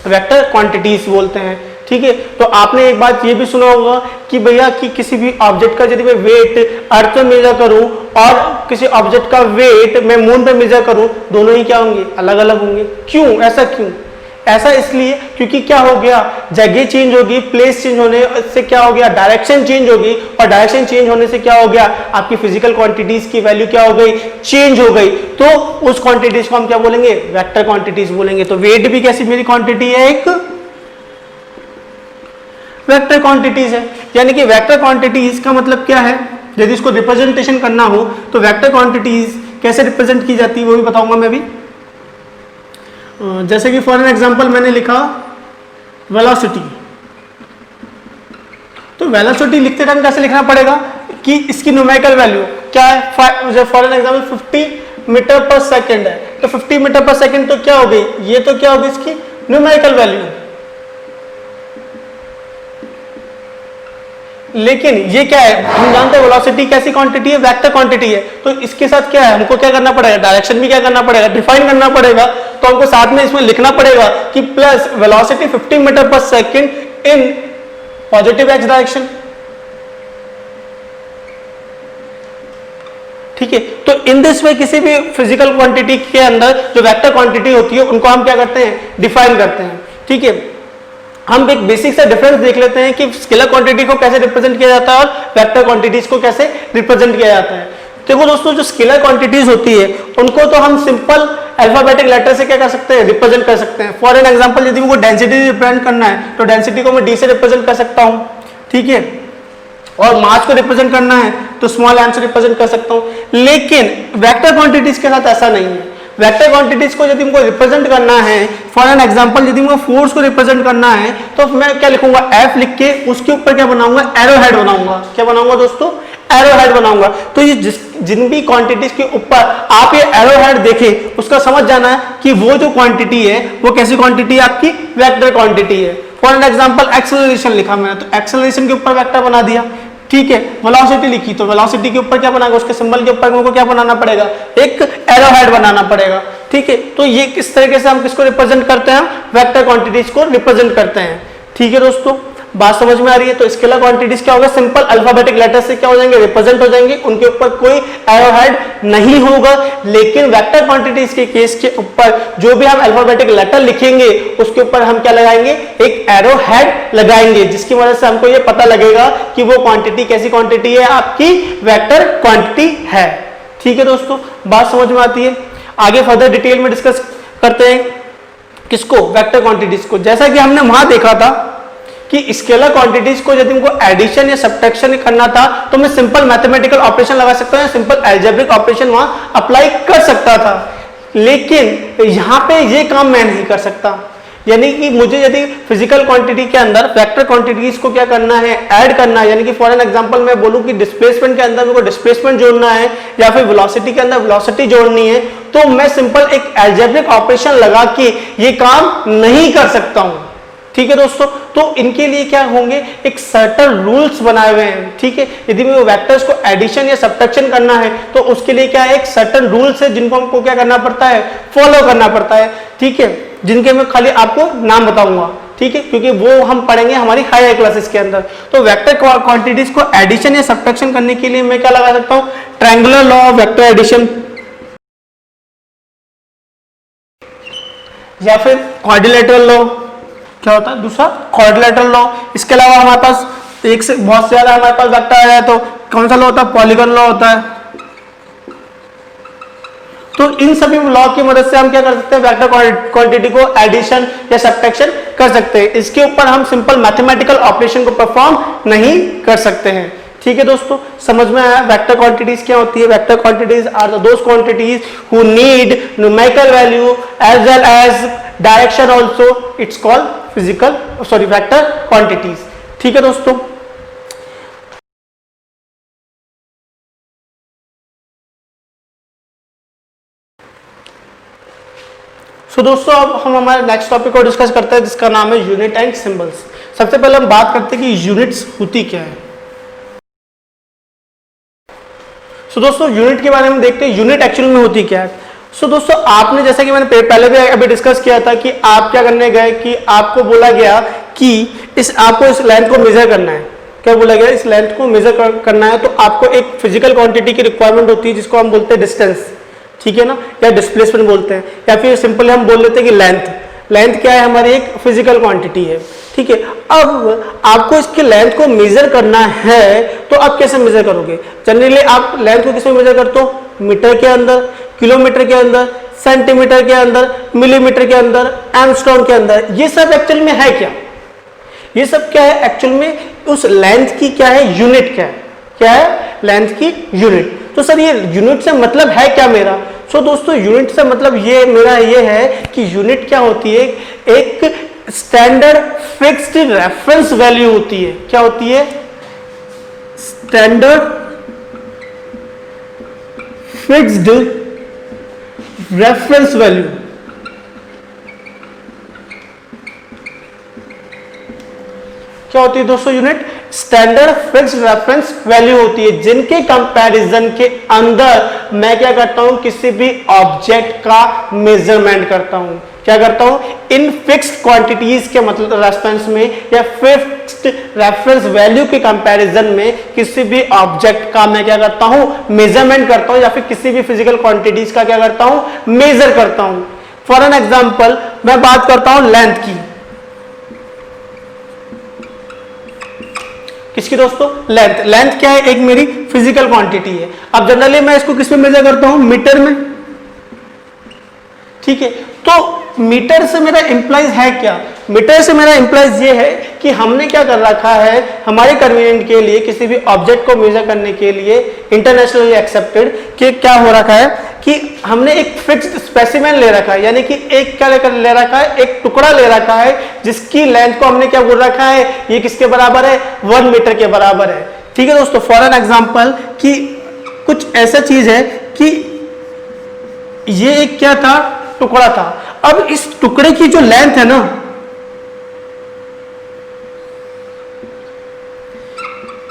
वेक्टर क्वांटिटीज बोलते हैं। ठीक है, तो आपने एक बात ये भी सुना होगा कि भैया कि किसी भी ऑब्जेक्ट का यदि मैं वेट अर्थ में मेजर करूं और किसी ऑब्जेक्ट का वेट मैं मून पे मेजर करूं, दोनों ही क्या होंगे, अलग अलग होंगे। क्यों, ऐसा क्यों, ऐसा इसलिए क्योंकि क्या हो गया, जगह चेंज होगी, प्लेस चेंज होने से क्या हो गया, डायरेक्शन चेंज होगी, और डायरेक्शन चेंज होने से क्या हो गया, आपकी फिजिकल क्वांटिटीज की वैल्यू क्या हो गई, चेंज हो गई। तो उस क्वांटिटीज को हम क्या बोलेंगे, वेक्टर क्वांटिटीज बोलेंगे। तो वेट भी कैसी मेरी क्वांटिटी है, एक वेक्टर क्वांटिटीज है। यानी कि वेक्टर क्वांटिटीज का मतलब क्या है, यदि इसको रिप्रेजेंटेशन करना हो तो वेक्टर क्वांटिटीज कैसे रिप्रेजेंट की जाती है वो भी बताऊंगा मैं भी। जैसे कि फॉर एन एग्जांपल मैंने लिखा वेलोसिटी, तो वेलोसिटी लिखते टाइम कैसे लिखना पड़ेगा कि इसकी न्यूमेरिकल वैल्यू क्या है, फॉर एन एग्जांपल 50 मीटर पर सेकंड है, तो 50 मीटर पर सेकंड तो क्या हो गई, ये तो क्या होगी इसकी न्यूमेरिकल वैल्यू। लेकिन ये क्या है, हम जानते हैं वेलोसिटी कैसी क्वांटिटी है, वेक्टर क्वांटिटी है। तो इसके साथ क्या है, हमको क्या करना पड़ेगा, डायरेक्शन भी क्या करना पड़ेगा, डिफाइन करना पड़ेगा। तो हमको साथ में इसमें लिखना पड़ेगा कि प्लस वेलोसिटी 50 मीटर पर second in positive x direction. ठीक है, तो इन दिस वे किसी भी फिजिकल क्वांटिटी के अंदर जो वेक्टर क्वांटिटी होती है उनको हम क्या करते हैं, डिफाइन करते हैं। ठीक है, हम एक बेसिक सा डिफरेंस देख लेते हैं कि स्केलर क्वांटिटी को कैसे रिप्रेजेंट किया जाता है और वेक्टर क्वांटिटीज को कैसे रिप्रेजेंट किया जाता है। देखो दोस्तों, जो स्केलर क्वांटिटीज होती है उनको तो हम सिंपल अल्फाबेटिक लेटर से क्या कर सकते हैं, रिप्रेजेंट कर सकते हैं। फॉर एन एग्जांपल यदि मुझे डेंसिटी रिप्रेजेंट करना है तो डेंसिटी को मैं डी से रिप्रेजेंट कर सकता हूं। ठीक है, और मास को रिप्रेजेंट करना है तो स्मॉल एम से रिप्रेजेंट कर सकता हूं। लेकिन वेक्टर क्वांटिटीज के साथ ऐसा नहीं है। वेक्टर क्वांटिटीज को यदि हमको रिप्रेजेंट करना है, फॉर एन एग्जांपल यदि हमको फोर्स को रिप्रेजेंट करना है तो मैं क्या लिखूंगा, एफ लिख के उसके ऊपर क्या बनाऊंगा, एरो हेड बनाऊंगा। क्या बनाऊंगा दोस्तों, एरो हेड बनाऊंगा। तो ये जिन भी क्वांटिटीज के ऊपर आप ये एरो हेड देखें उसका समझ जाना है कि वो जो क्वांटिटी है वो कैसी क्वांटिटी है, आपकी वेक्टर क्वांटिटी है। फॉर एन एग्जांपल एक्सेलरेशन लिखा मैंने, तो एक्सेलरेशन के ऊपर वेक्टर बना दिया, ठीक है। वेलोसिटी लिखी तो वेलोसिटी के ऊपर क्या बनाएगा, उसके सिंबल के ऊपर हमको क्या बनाना पड़ेगा, एक एरो हेड बनाना पड़ेगा, ठीक है। तो ये किस तरीके से हम किसको रिप्रेजेंट करते हैं, वेक्टर क्वांटिटीज को रिप्रेजेंट करते हैं, ठीक है दोस्तों। बात समझ में आ रही है। तो स्केलर क्वांटिटीज क्या होगा, सिंपल अल्फाबेटिक लेटर से क्या हो जाएंगे, रिप्रेजेंट हो जाएंगे, उनके ऊपर कोई एरो हेड नहीं होगा। लेकिन वेक्टर क्वांटिटीज के केस के ऊपर जो भी हम अल्फाबेटिक लेटर लिखेंगे उसके ऊपर हम क्या लगाएंगे, एक एरो हेड लगाएंगे, जिसकी वजह से हमको ये पता लगेगा कि वो क्वांटिटी कैसी क्वांटिटी है, आपकी वेक्टर क्वांटिटी है, ठीक है दोस्तों। बात समझ में आती है। आगे फर्दर डिटेल में डिस्कस करते हैं किसको, वेक्टर क्वांटिटीज को। जैसा कि हमने वहां देखा था कि स्केलर क्वांटिटीज को यदि हमको एडिशन या सब्ट्रैक्शन करना था तो मैं सिंपल मैथमेटिकल ऑपरेशन लगा सकता हूं, सिंपल अलजेब्रिक ऑपरेशन वहां अप्लाई कर सकता था। लेकिन यहां पे ये काम मैं नहीं कर सकता। यानी कि मुझे यदि फिजिकल क्वांटिटी के अंदर वेक्टर क्वांटिटीज को क्या करना है, ऐड करना है। यानी कि फॉर एन एग्जांपल मैं बोलूं कि डिस्प्लेसमेंट के अंदर मेरे को डिस्प्लेसमेंट जोड़ना है या फिर वेलोसिटी के अंदर वेलोसिटी जोड़नी है, तो मैं सिंपल एक अलजेब्रिक ऑपरेशन लगा के ये काम नहीं कर सकता हूं, ठीक है दोस्तों। तो इनके लिए क्या होंगे, एक सर्टेन रूल्स बनाए हुए हैं, ठीक है। यदि मैं वेक्टर्स को एडिशन या सब्ट्रैक्शन करना है तो उसके लिए क्या है, एक सर्टेन रूल्स है जिनको हमको क्या करना पड़ता है, फॉलो करना पड़ता है, ठीक है। जिनके मैं खाली आपको नाम बताऊंगा, ठीक है, क्योंकि वो हम पढ़ेंगे हमारी हायर क्लासेस के अंदर। तो वेक्टर क्वांटिटीज को एडिशन या सब्ट्रैक्शन करने के लिए मैं क्या लगा सकता हूं, triangular law of vector addition या फिर क्वाड्रिलेटरल लॉ, क्या होता है दूसरा, क्वाड्रिलेटरल लॉ। इसके अलावा हमारे पास एक से बहुत से ज्यादा हमारे पास वेक्टर आ जाए तो कौन सा लॉ होता है, पॉलीगॉन लॉ होता है। तो इन सभी लॉ की मदद से हम क्या कर सकते हैं, वेक्टर क्वांटिटी को एडिशन या सब्ट्रैक्शन कर सकते हैं। इसके ऊपर हम सिंपल मैथमेटिकल ऑपरेशन को परफॉर्म नहीं कर सकते हैं, ठीक है दोस्तों। समझ में आया वेक्टर क्वांटिटीज क्या होती है। Vector quantities are those quantities who need numerical value as well as direction also, it's called vector quantities, ठीक है दोस्तों। तो दोस्तों अब हम हमारे नेक्स्ट टॉपिक को डिस्कस करते हैं जिसका नाम है यूनिट एंड सिंबल्स। सबसे पहले हम बात करते हैं कि यूनिट्स होती क्या है। सो दोस्तों यूनिट के बारे में देखते हैं, यूनिट एक्चुअल में होती क्या है। सो दोस्तों आपने जैसा कि मैंने पहले भी अभी डिस्कस किया था कि आप क्या करने गए कि आपको बोला गया कि आपको इस लेंथ को मेजर करना है। क्या बोला गया, इस लेंथ को मेजर करना है तो आपको एक फिजिकल क्वांटिटी की रिक्वायरमेंट होती है जिसको हम बोलते हैं डिस्टेंस, ठीक है ना, या डिस्प्लेसमेंट बोलते हैं, या फिर सिंपली हम बोल लेते हैं कि लेंथ क्या है, हमारी एक फिजिकल क्वांटिटी है, ठीक है। अब आपको इसकी लेंथ को मेजर करना है तो आप कैसे मेजर करोगे। जनरली आप लेंथ को किसमें मेजर करते हो, मीटर के अंदर, किलोमीटर के अंदर, सेंटीमीटर के अंदर, मिलीमीटर के अंदर, एंगस्ट्रॉम के अंदर। ये सब एक्चुअल में है क्या, ये सब क्या है एक्चुअल में, उस लेंथ की क्या है यूनिट, क्या है लेंथ की यूनिट। तो सर ये यूनिट से मतलब है क्या मेरा। सो दोस्तों यूनिट से मतलब ये मेरा ये है कि यूनिट क्या होती है, एक स्टैंडर्ड फिक्स्ड रेफरेंस वैल्यू होती है। क्या होती है, स्टैंडर्ड फिक्स्ड रेफरेंस वैल्यू। क्या होती है दोस्तों unit, standard fixed reference value होती है जिनके कंपैरिजन के अंदर मैं क्या करता हूं, किसी भी ऑब्जेक्ट का मेजरमेंट करता हूं। क्या करता हूं, इन फिक्स्ड क्वांटिटीज के मतलब रेफरेंस में या फिक्स्ड रेफरेंस वैल्यू के कंपैरिजन में किसी भी ऑब्जेक्ट का मैं क्या करता हूं, मेजरमेंट करता हूं, या फिर किसी भी फिजिकल क्वांटिटीज का क्या करता हूं, मेजर करता हूं। फॉर एन एग्जांपल मैं बात करता हूं लेंथ की, किसकी दोस्तों, लेंथ क्या है, एक मेरी फिजिकल क्वांटिटी है। अब जनरली मैं इसको किस में मेजर करता हूं, मीटर में, ठीक है। तो मीटर से मेरा इंप्लाइज है क्या, मीटर से मेरा इंप्लाइज ये है कि हमने क्या कर रखा है, हमारे कन्वीनियंट के लिए किसी भी ऑब्जेक्ट को मेजर करने के लिए इंटरनेशनली एक्सेप्टेड कि क्या हो रखा है कि हमने एक फिक्स्ड स्पेसिमेन ले रखा है, यानी कि एक क्या ले रखा है, एक टुकड़ा ले रखा है जिसकी लेंथ को हमने क्या बोल रखा है, ये किसके बराबर है, 1 मीटर के बराबर है। ठीक है दोस्तों, फॉर एन एग्जांपल कि कुछ ऐसा चीज है कि ये एक क्या था, टुकड़ा था। अब इस टुकड़े की जो लेंथ है ना,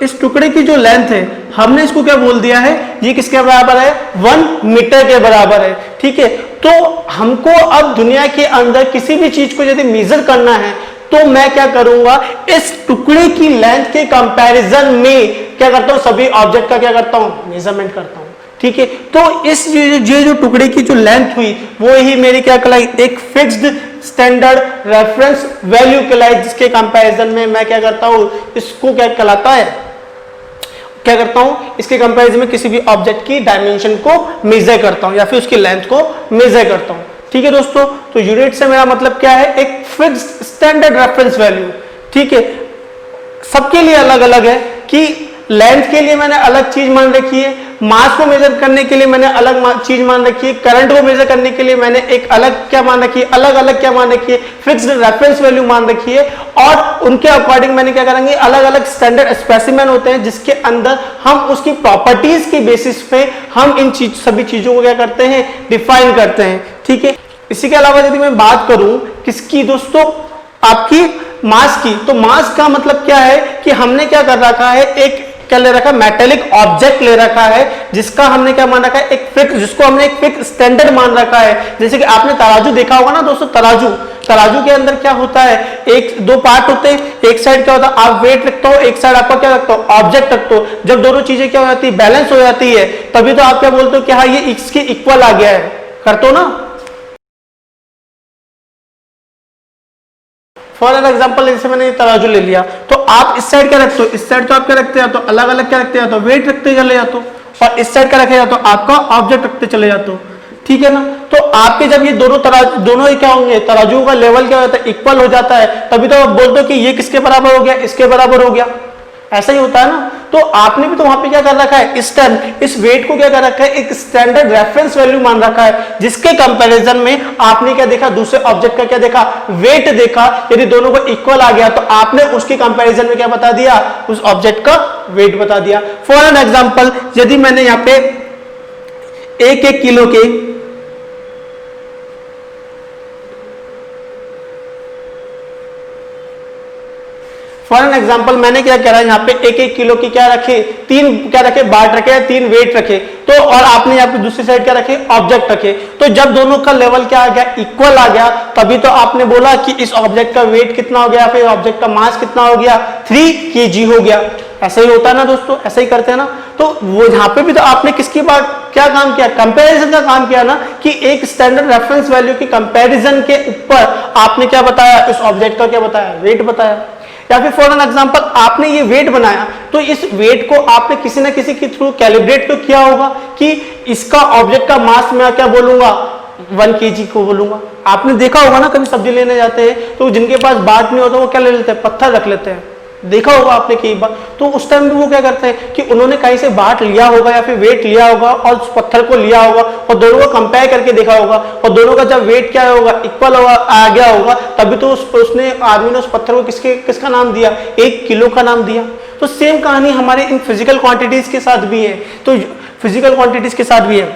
इस टुकड़े की जो लेंथ है हमने इसको क्या बोल दिया है, ये किसके बराबर है, 1 मीटर के बराबर है। ठीक है, तो हमको अब दुनिया के अंदर किसी भी चीज को यदि मेजर करना है तो मैं क्या करूंगा, इस टुकड़े की लेंथ के कंपैरिजन में क्या करता हूं, सभी ऑब्जेक्ट का क्या करता हूं, मेजरमेंट करता हूं। ठीक है, तो इस ये जो टुकड़े की जो लेंथ हुई वो ही मेरी क्या कहलाई, एक फिक्स्ड स्टैंडर्ड रेफरेंस वैल्यू कहलाई, जिसके कंपैरिजन में मैं क्या करता हूं, इसको क्या कहलाता है, क्या करता हूं, इसके कंपैरिजन में किसी भी ऑब्जेक्ट की डायमेंशन को मेजर करता हूं या फिर उसकी लेंथ को मेजर करता हूं। ठीक है दोस्तों, तो यूनिट से मेरा मतलब क्या है, एक फिक्स्ड स्टैंडर्ड रेफरेंस वैल्यू। ठीक है, सबके लिए अलग अलग है कि लेंथ के लिए मैंने अलग चीज मान रखी है, मास को मेजर करने के लिए मैंने अलग चीज मान रखी है, करंट को मेजर करने के लिए मैंने एक अलग क्या मान रखी है, अलग अलग क्या मान रखी है, फिक्स्ड रेफरेंस वैल्यू मान रखी है। और उनके अकॉर्डिंग मैंने क्या करेंगे, अलग अलग स्टैंडर्ड स्पेसिमेन होते हैं जिसके अंदर हम उसकी प्रॉपर्टीज की बेसिस पे हम इन सभी चीजों को क्या करते हैं, डिफाइन करते हैं। ठीक है, इसी के अलावा यदि मैं बात करूं किसकी दोस्तों, आपकी मास की, तो मास का मतलब क्या है कि हमने क्या कर रखा है, एक क्या ले रखा है, मेटेलिक ऑब्जेक्ट ले रखा है जिसका हमने क्या मान रखा है, एक फिक्स, जिसको हमने एक फिक्स स्टैंडर्ड मान रखा है। जैसे कि आपने तराजू देखा होगा ना दोस्तों, तराजू के अंदर क्या होता है, एक दो पार्ट होते हैं, एक साइड क्या होता है, आप वेट रखते हो, एक साइड आपका क्या रखते हो, ऑब्जेक्ट रखते हो। जब दोनों चीजें क्या हो जाती है, बैलेंस हो जाती है, तभी तो आप क्या बोलते हो कि हाँ ये इसके इक्वल आ गया है, करते हो ना। फॉर एन एग्जाम्पल जैसे मैंने तराजू ले लिया, तो आप इस साइड क्या रखते हो, इस साइड तो आप क्या रखते हैं, तो अलग अलग क्या रखते हैं, तो वेट रखते चले जाते हो, और इस साइड क्या रखे जाते हो, आपका ऑब्जेक्ट रखते चले जाते हो। ठीक है ना, तो आपके जब ये दोनों ही क्या होंगे, तराजू का लेवल क्या होता है, इक्वल हो जाता है, तभी तो आप बोलते हो कि ये किसके बराबर हो गया, इसके बराबर हो गया। ऐसा ही होता है ना, तो आपने भी तो वहां पे क्या कर रखा है, इस टाइम इस वेट को क्या कर रखा है, एक स्टैंडर्ड रेफरेंस वैल्यू मान रखा है, जिसके कंपैरिजन में आपने क्या देखा, दूसरे ऑब्जेक्ट का क्या देखा, वेट देखा। यदि दोनों को इक्वल आ गया तो आपने उसके कंपैरिजन में क्या बता दिया, उस ऑब्जेक्ट का वेट बता दिया। फॉर एन एग्जांपल यदि मैंने यहाँ पे 1-1 किलो के फॉर एन एग्जाम्पल मैंने क्या करा, यहाँ पे 1-1 किलो की क्या रखे, 3 क्या रखे, बाट रखे, 3 वेट रखे, तो और आपने यहाँ पे दूसरी साइड क्या रखे, ऑब्जेक्ट रखे। तो जब दोनों का लेवल क्या आ गया, इक्वल आ गया, तभी तो आपने बोला कि इस ऑब्जेक्ट का वेट कितना हो गया, फिर ऑब्जेक्ट का मास कितना हो गया, 3 kg हो गया। ऐसा ही होता है ना दोस्तों, ऐसा ही करते हैं ना। तो वो यहाँ पे भी तो आपने किसकी बात क्या काम किया, कंपैरिजन का काम किया ना, कि एक स्टैंडर्ड रेफरेंस वैल्यू की कंपैरिजन के ऊपर आपने क्या बताया, इस ऑब्जेक्ट का क्या बताया, वेट बताया। या फिर फॉर एन एग्जांपल आपने ये वेट बनाया, तो इस वेट को आपने किसी ना किसी के थ्रू कैलिब्रेट तो किया होगा कि इसका ऑब्जेक्ट का मास मैं क्या बोलूंगा, 1 kg को बोलूंगा। आपने देखा होगा ना, कभी सब्जी लेने जाते हैं तो जिनके पास बाट नहीं होता वो क्या ले लेते हैं, पत्थर रख लेते हैं, देखा होगा आपने कई बार। तो उस टाइम भी वो क्या करते हैं कि उन्होंने कहीं से बाट लिया होगा या फिर वेट लिया होगा और उस पत्थर को लिया होगा और दोनों को कंपेयर करके देखा होगा, और दोनों का जब वेट क्या होगा, इक्वल आ गया होगा, तभी तो उसने आदमी ने उस पत्थर को किसका नाम दिया, 1 किलो का नाम दिया। तो सेम कहानी हमारे इन फिजिकल क्वांटिटीज के साथ भी है, तो फिजिकल क्वांटिटीज के साथ भी है।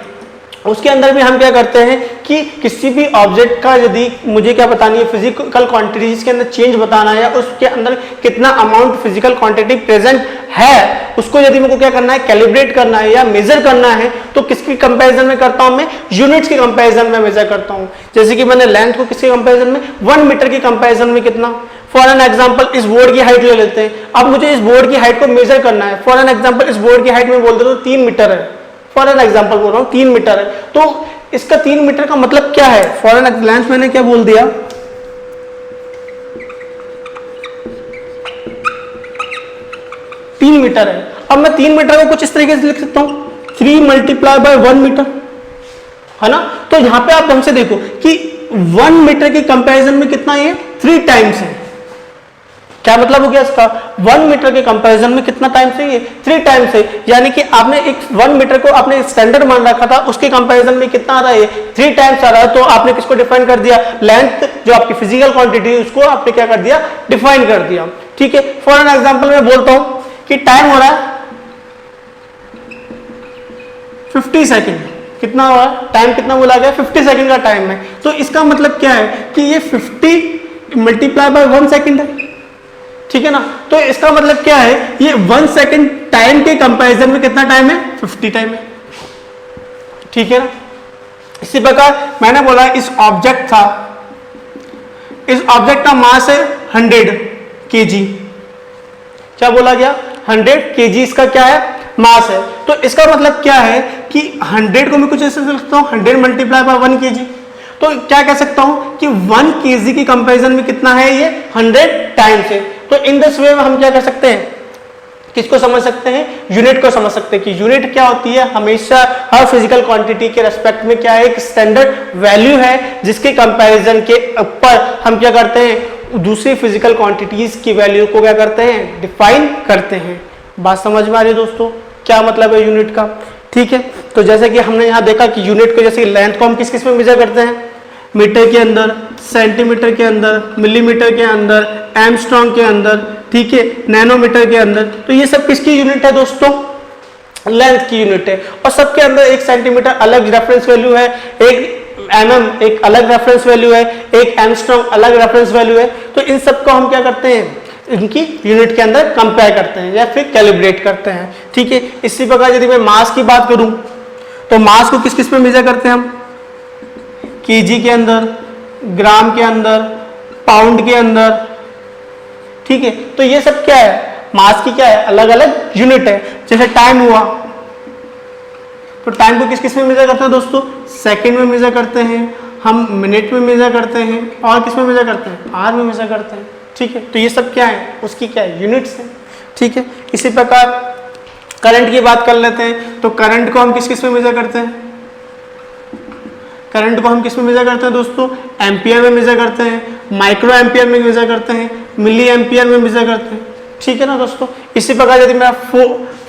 उसके अंदर भी हम क्या करते हैं कि किसी भी ऑब्जेक्ट का यदि मुझे क्या बतानी है, फिजिकल क्वांटिटीज के अंदर चेंज बताना है या उसके अंदर कितना अमाउंट फिजिकल क्वांटिटी प्रेजेंट है, उसको यदि मुझे क्या करना है, कैलिब्रेट करना है या मेजर करना है, तो किसकी कंपैरिजन में करता हूं मैं, यूनिट्स के कंपैरिजन में मेजर करता हूं। जैसे कि मैंने लेंथ को किसके कंपैरिजन में, 1 मीटर की कंपैरिजन में कितना। फॉर एन एग्जांपल इस बोर्ड की हाइट ले लेते हैं, अब मुझे इस बोर्ड की हाइट को मेजर करना है। फॉर एन एग्जांपल इस बोर्ड की हाइट में बोल देता हूं 3 मीटर है, फॉर एन एग्जांपल बोल रहा हूं 3 मीटर है। तो इसका 3 मीटर का मतलब क्या है, फॉर एन लेंथ मैंने क्या बोल दिया, 3 मीटर है। अब मैं 3 मीटर को कुछ इस तरीके से लिख सकता हूं, 3 × 1 मीटर, है ना। तो यहां पे आप हमसे देखो कि 1 मीटर के कंपैरिजन में कितना, ये 3 टाइम्स है, क्या मतलब हो गया इसका? 1 मीटर के कंपैरिजन में कितना टाइम चाहिए? 3 टाइम से, यानी कि आपने एक 1 मीटर को आपने स्टैंडर्ड मान रखा था, उसके कंपैरिजन में कितना आ रहा है? 3 टाइम्स आ रहा है। तो आपने किसको डिफाइन कर दिया? लेंथ, जो आपकी फिजिकल क्वांटिटी उसको आपने क्या कर दिया? डिफाइन कर दिया। ठीक है, फॉर एन एग्जाम्पल मैं बोलता हूं कि टाइम हो रहा है 50 सेकेंड। कितना हो रहा है? टाइम कितना बोला गया? 50 सेकेंड का टाइम है। तो इसका मतलब क्या है कि ये 50 मल्टीप्लाई बाय 1 सेकेंड है। ठीक है ना? तो इसका मतलब क्या है? ये 1 सेकेंड टाइम के कंपैरिजन में कितना टाइम है? 50 टाइम है। ठीक है ना? इसी प्रकार मैंने बोला इस ऑब्जेक्ट था, इस ऑब्जेक्ट का मास है 100 kg। क्या बोला गया? 100 kg इसका क्या है? मास है। तो इसका मतलब क्या है कि 100 को मैं कुछ ऐसे लिखता हूं, 100 मल्टीप्लाई बाय 1 kg। तो क्या कह सकता हूं कि 1 kg की कंपैरिजन में कितना है? ये 100 टाइम्स है। तो इन दिस वे में हम क्या कर सकते हैं? किसको समझ सकते हैं? यूनिट को समझ सकते हैं कि यूनिट क्या होती है। हमेशा हर फिजिकल क्वांटिटी के रेस्पेक्ट में क्या है? एक स्टैंडर्ड वैल्यू है जिसके कंपैरिजन के ऊपर हम क्या करते हैं? दूसरी फिजिकल क्वांटिटीज की वैल्यू को क्या करते हैं? डिफाइन करते हैं। बात समझ में आ रही है दोस्तों? क्या मतलब है यूनिट का? ठीक है, तो जैसे कि हमने यहाँ देखा कि यूनिट को, जैसे लेंथ को हम किस किस में मेजर करते हैं? मीटर के अंदर, सेंटीमीटर के अंदर, मिलीमीटर के अंदर, एमस्ट्रॉन्ग के अंदर, ठीक है, नैनोमीटर के अंदर। तो ये सब किसकी यूनिट है दोस्तों? लेंथ की यूनिट है। और सबके अंदर एक सेंटीमीटर अलग रेफरेंस वैल्यू है, एक mm एक अलग रेफरेंस वैल्यू है, एक एमस्ट्रॉन्ग अलग रेफरेंस वैल्यू है। तो इन सबको हम क्या करते हैं? इनकी यूनिट के अंदर कंपेयर करते हैं या फिर कैलिब्रेट करते हैं। ठीक है, इसी प्रकार यदि मैं मास की बात करूं तो मास को किस किस में मेजर करते हैं हम? केजी के अंदर, ग्राम के अंदर, पाउंड के अंदर। ठीक है, तो ये सब क्या है? मास की क्या है? अलग अलग यूनिट है। जैसे टाइम हुआ, तो टाइम को किस किस में मेजर करते हैं दोस्तों? सेकंड में मेजर करते हैं, हम मिनट में मेजर करते हैं, और किस में मेजर करते हैं? आवर में मेजर करते हैं। ठीक है, तो ये सब क्या है? उसकी क्या है? यूनिट्स है। ठीक है, इसी प्रकार करंट की बात कर लेते हैं। तो करंट को हम किस किस में मेजर करते हैं? करंट को हम किस में मेजर करते हैं दोस्तों? एम्पियर में मेजर करते हैं, माइक्रो एम्पियर में मेजर करते हैं, मिली एम्पियर में मेजर करते हैं। ठीक है ना दोस्तों? इसी प्रकार यदि मैं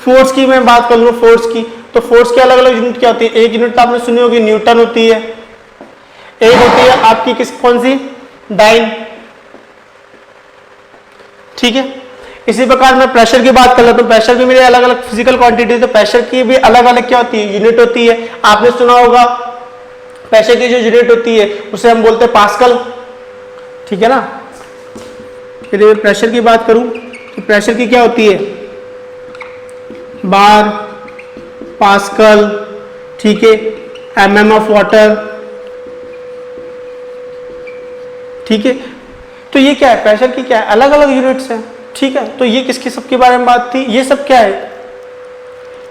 फोर्स की मैं बात कर लूँ, फोर्स की, तो फोर्स की अलग अलग यूनिट क्या होती है? एक यूनिट तो आपने सुनी होगी, न्यूटन होती है। एक होती है आपकी कौन सी? डाइन। ठीक है, इसी प्रकार मैं प्रेशर की बात कर लेता हूं। प्रेशर की मेरी अलग अलग फिजिकल क्वांटिटी, तो प्रेशर की भी अलग अलग क्या होती है? यूनिट होती है। आपने सुना होगा प्रेशर की जो यूनिट होती है उसे हम बोलते हैं पास्कल। ठीक है ना? यदि मैं प्रेशर की बात करूं तो प्रेशर की क्या होती है? बार, पास्कल, ठीक है, mm ऑफ वाटर। ठीक है, तो ये क्या है? प्रेशर की क्या है? अलग अलग यूनिट्स हैं। ठीक है, तो ये किसकी सबके बारे में बात थी? ये सब क्या है?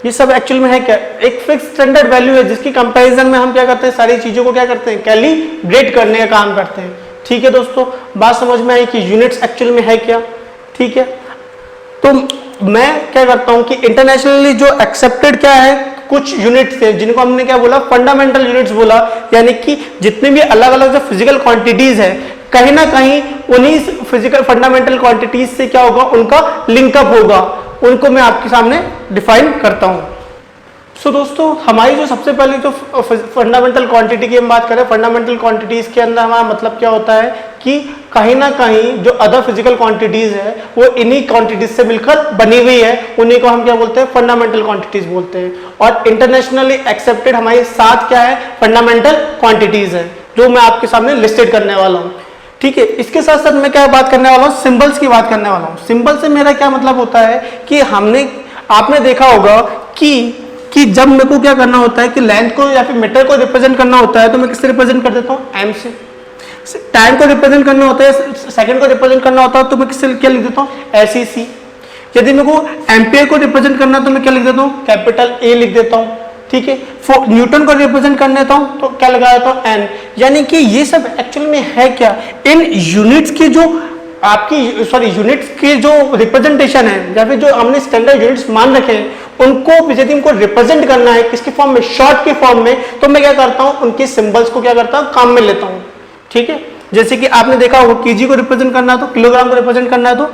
ये सब एक्चुअल में है क्या? एक फिक्स स्टैंडर्ड वैल्यू है जिसकी कंपैरिजन में हम क्या करते हैं? सारी चीजों को क्या करते हैं? कैलिब्रेट करने का काम करते हैं। ठीक है दोस्तों, बात समझ में आई कि यूनिट्स एक्चुअल में है क्या? ठीक है, तो मैं क्या करता हूं कि इंटरनेशनली जो एक्सेप्टेड क्या है, कुछ यूनिट्स है जिनको हमने क्या बोला? फंडामेंटल यूनिट्स बोला। यानी कि जितने भी अलग अलग जो फिजिकल क्वांटिटीज है, कहीं ना कहीं उन्हीं फिजिकल फंडामेंटल क्वांटिटीज से क्या होगा? उनका लिंकअप होगा। उनको मैं आपके सामने डिफाइन करता हूं। सो दोस्तों, हमारी जो सबसे पहले जो फंडामेंटल क्वांटिटी की हम बात करें, फंडामेंटल क्वांटिटीज के अंदर हमारा मतलब क्या होता है कि कहीं ना कहीं जो अदर फिजिकल क्वांटिटीज है वो इन्हीं क्वांटिटीज से मिलकर बनी हुई है। उन्हीं को हम क्या बोलते हैं? फंडामेंटल क्वांटिटीज बोलते हैं। और इंटरनेशनली एक्सेप्टेड हमारी 7 क्या है? फंडामेंटल क्वांटिटीज है, जो मैं आपके सामने लिस्टेड करने वाला हूँ। ठीक है, इसके साथ साथ मैं क्या बात करने वाला हूँ? सिंबल्स की बात करने वाला हूँ। सिंबल से मेरा क्या मतलब होता है कि आपने देखा होगा कि जब मेरे को क्या करना होता है कि लेंथ को या फिर मीटर को रिप्रेजेंट करना होता है तो मैं किससे रिप्रेजेंट कर देता हूँ? एम से। टाइम को रिप्रेजेंट करना होता है, सेकंड को रिप्रेजेंट करना होता है तो मैं किससे क्या लिख देता हूँ? SEC। यदि मेरे को एम्पियर को रिप्रेजेंट करना तो मैं क्या लिख देता हूँ? कैपिटल A लिख देता हूँ। ठीक है, न्यूटन को रिप्रेजेंट करने देता हूँ तो क्या लगा देता हूँ? N। यानी कि ये सब एक्चुअल में है क्या? इन यूनिट्स की जो यूनिट्स की जो रिप्रेजेंटेशन है या फिर जो हमने स्टैंडर्ड यूनिट्स मान रखे हैं, उनको यदि इनको रिप्रेजेंट करना है किसके फॉर्म में? शॉर्ट के फॉर्म में, तो मैं क्या करता हूं? उनके सिंबल्स को क्या करता हूं? काम में लेता हूं। ठीक है, जैसे कि आपने देखा होगा केजी को रिप्रेजेंट करना है तो किलोग्राम को रिप्रेजेंट करना है तो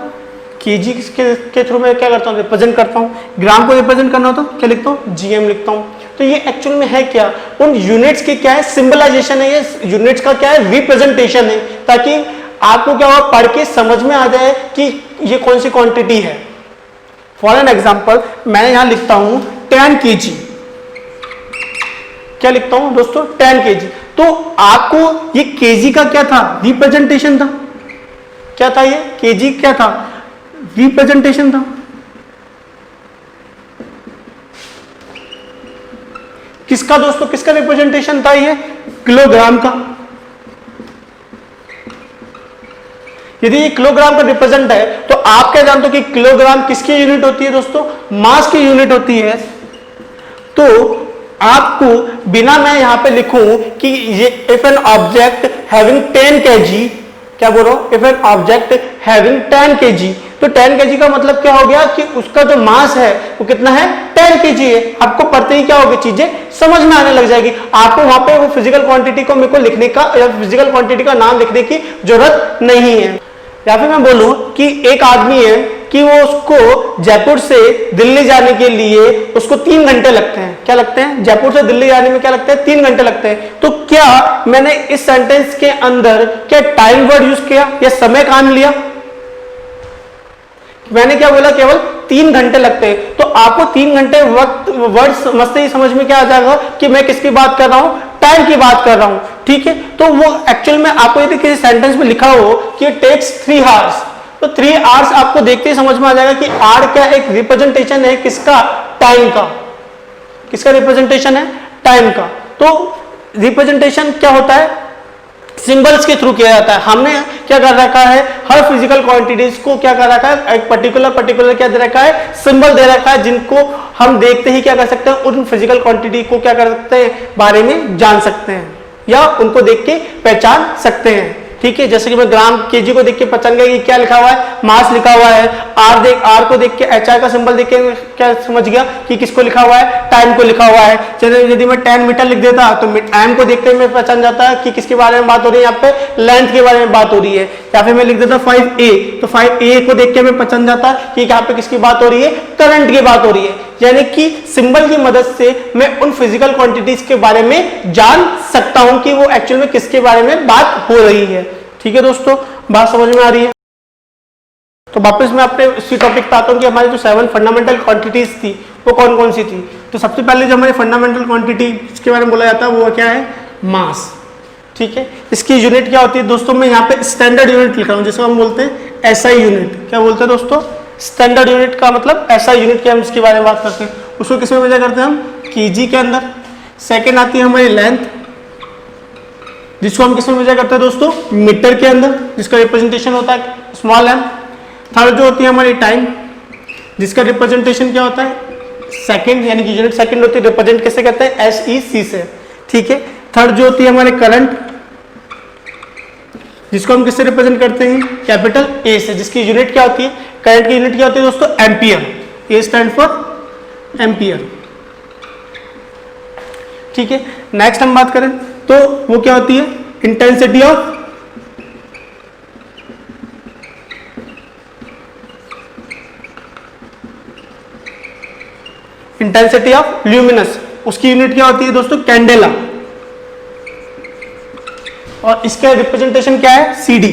केजी के थ्रू मैं क्या करता हूँ, रिप्रेजेंट करता हूँ। ग्राम को रिप्रेजेंट करना हो तो क्या लिखता हूँ, जीएम लिखता हूँ। तो ये एक्चुअल में है क्या, उन यूनिट्स के क्या है, सिंबलाइजेशन है, ये यूनिट्स का क्या है, रिप्रेजेंटेशन है, ताकि आपको क्या हो, पढ़ के समझ में आ जाए कि ये कौन सी क्वांटिटी है। फॉर एन एग्जाम्पल मैं यहां लिखता हूं 10 kg, क्या लिखता हूं दोस्तों, 10 kg। तो आपको ये केजी का क्या था, रिप्रेजेंटेशन था। क्या था ये, केजी क्या था, रिप्रेजेंटेशन था। किसका दोस्तों, किसका रिप्रेजेंटेशन था, ये किलोग्राम का। यदि ये किलोग्राम का रिप्रेजेंट है तो आप क्या जानते हो कि किलोग्राम किसकी यूनिट होती है दोस्तों, मास की यूनिट होती है। तो आपको बिना मैं यहां पे लिखूं कि ये if an object having 10 kg, क्या बोल रहा हूं, if an object having 10 kg, तो 10 kg का मतलब क्या हो गया कि उसका जो मास है वो कितना है, 10 kg है। आपको पढ़ते ही क्या होगी, चीजें समझ में आने लग जाएगी। आपको वहां पे वो फिजिकल क्वांटिटी को मेरे को लिखने का या फिजिकल क्वांटिटी का नाम लिखने की जरूरत नहीं है। या फिर मैं बोलूं कि एक आदमी है कि वो उसको जयपुर से दिल्ली जाने के लिए उसको 3 घंटे लगते हैं। क्या लगते हैं, जयपुर से दिल्ली जाने में क्या लगते हैं, 3 घंटे लगते हैं। तो क्या मैंने इस सेंटेंस के अंदर क्या टाइम वर्ड यूज किया या समय काम लिया, मैंने क्या बोला, केवल 3 घंटे लगते हैं। तो आपको 3 घंटे वक्त वर्ड समझते ही समझ में क्या आ जाएगा कि मैं किसकी बात कर रहा हूं, टाइम की बात कर रहा हूं। ठीक है, तो वो एक्चुअल में आपको यदि किसी सेंटेंस में लिखा हो कि टेक्स 3 आवर्स, तो 3 आवर्स आपको देखते ही समझ में आ जाएगा कि आर क्या एक रिप्रेजेंटेशन है किसका, टाइम का। किसका रिप्रेजेंटेशन है, टाइम का। तो रिप्रेजेंटेशन क्या होता है, सिंबल्स के थ्रू किया जाता है। हमने क्या कर रखा है, हर फिजिकल क्वांटिटीज को क्या कर रखा है, एक पर्टिकुलर क्या दे रखा है, सिंबल दे रखा है, जिनको हम देखते ही क्या कर सकते हैं, उन फिजिकल क्वांटिटी को क्या कर सकते हैं, बारे में जान सकते हैं या उनको देख के पहचान सकते हैं। ठीक है, जैसे कि मैं ग्राम केजी को देख के पहचान गया कि क्या लिखा हुआ है, मास लिखा हुआ है। आर को देख के, एचआई का सिंबल देख के क्या समझ गया कि किसको लिखा हुआ है, टाइम को लिखा हुआ है। यदि मैं 10 मीटर लिख देता तो एम को देखते मैं पहचान जाता कि किसके बारे में बात हो रही है, यहाँ पे लेंथ के बारे में बात हो रही है। या फिर मैं लिख देता 5A, तो 5A को देख के मैं पहचान जाता कि यहाँ पे किसकी बात हो रही है, करंट की बात हो रही है। यानी कि सिंबल की मदद से मैं उन फिजिकल क्वांटिटीज के बारे में जान सकता हूं कि वो एक्चुअल में किसके बारे में बात हो रही है। ठीक है दोस्तों, बात समझ में आ रही है। तो वापस मैं अपने इसी टॉपिक पे आता हूं कि हमारी जो 7 फंडामेंटल क्वांटिटीज थी वो कौन कौन सी थी। तो सबसे पहले जो हमारी फंडामेंटल क्वांटिटी जिसके बारे में बोला जाता है वो क्या है, मास। ठीक है, इसकी यूनिट क्या होती है दोस्तों, मैं यहाँ पे स्टैंडर्ड यूनिट लिख रहा हूँ जिसको हम बोलते हैं एसआई यूनिट। क्या बोलते हैं दोस्तों, स्टैंडर्ड यूनिट का मतलब ऐसा यूनिट के हम इसके बारे में बात करते हैं। उसको किस में मेजर करते हैं हम, केजी के अंदर। सेकंड आती है हमारी लेंथ, जिसको हम किस में मेजर करते हैं दोस्तों, मीटर के अंदर, जिसका रिप्रेजेंटेशन होता है स्मॉल एम। थर्ड जो होती है हमारी टाइम, जिसका रिप्रेजेंटेशन क्या होता है, सेकंड, यानी कि यूनिट सेकंड होती है। रिप्रेजेंट कैसे करते हैं, SEC से। ठीक है, थर्ड जो होती है हमारे करंट, जिसको हम किससे रिप्रेजेंट करते हैं, कैपिटल A से, जिसकी यूनिट क्या होती है, करंट की यूनिट क्या होती है दोस्तों, ampere. A stand for ampere. ठीक है, नेक्स्ट हम बात करें तो वो क्या होती है, इंटेंसिटी ऑफ ल्यूमिनस। उसकी यूनिट क्या होती है दोस्तों, कैंडेला। और इसका रिप्रेजेंटेशन क्या है, CD।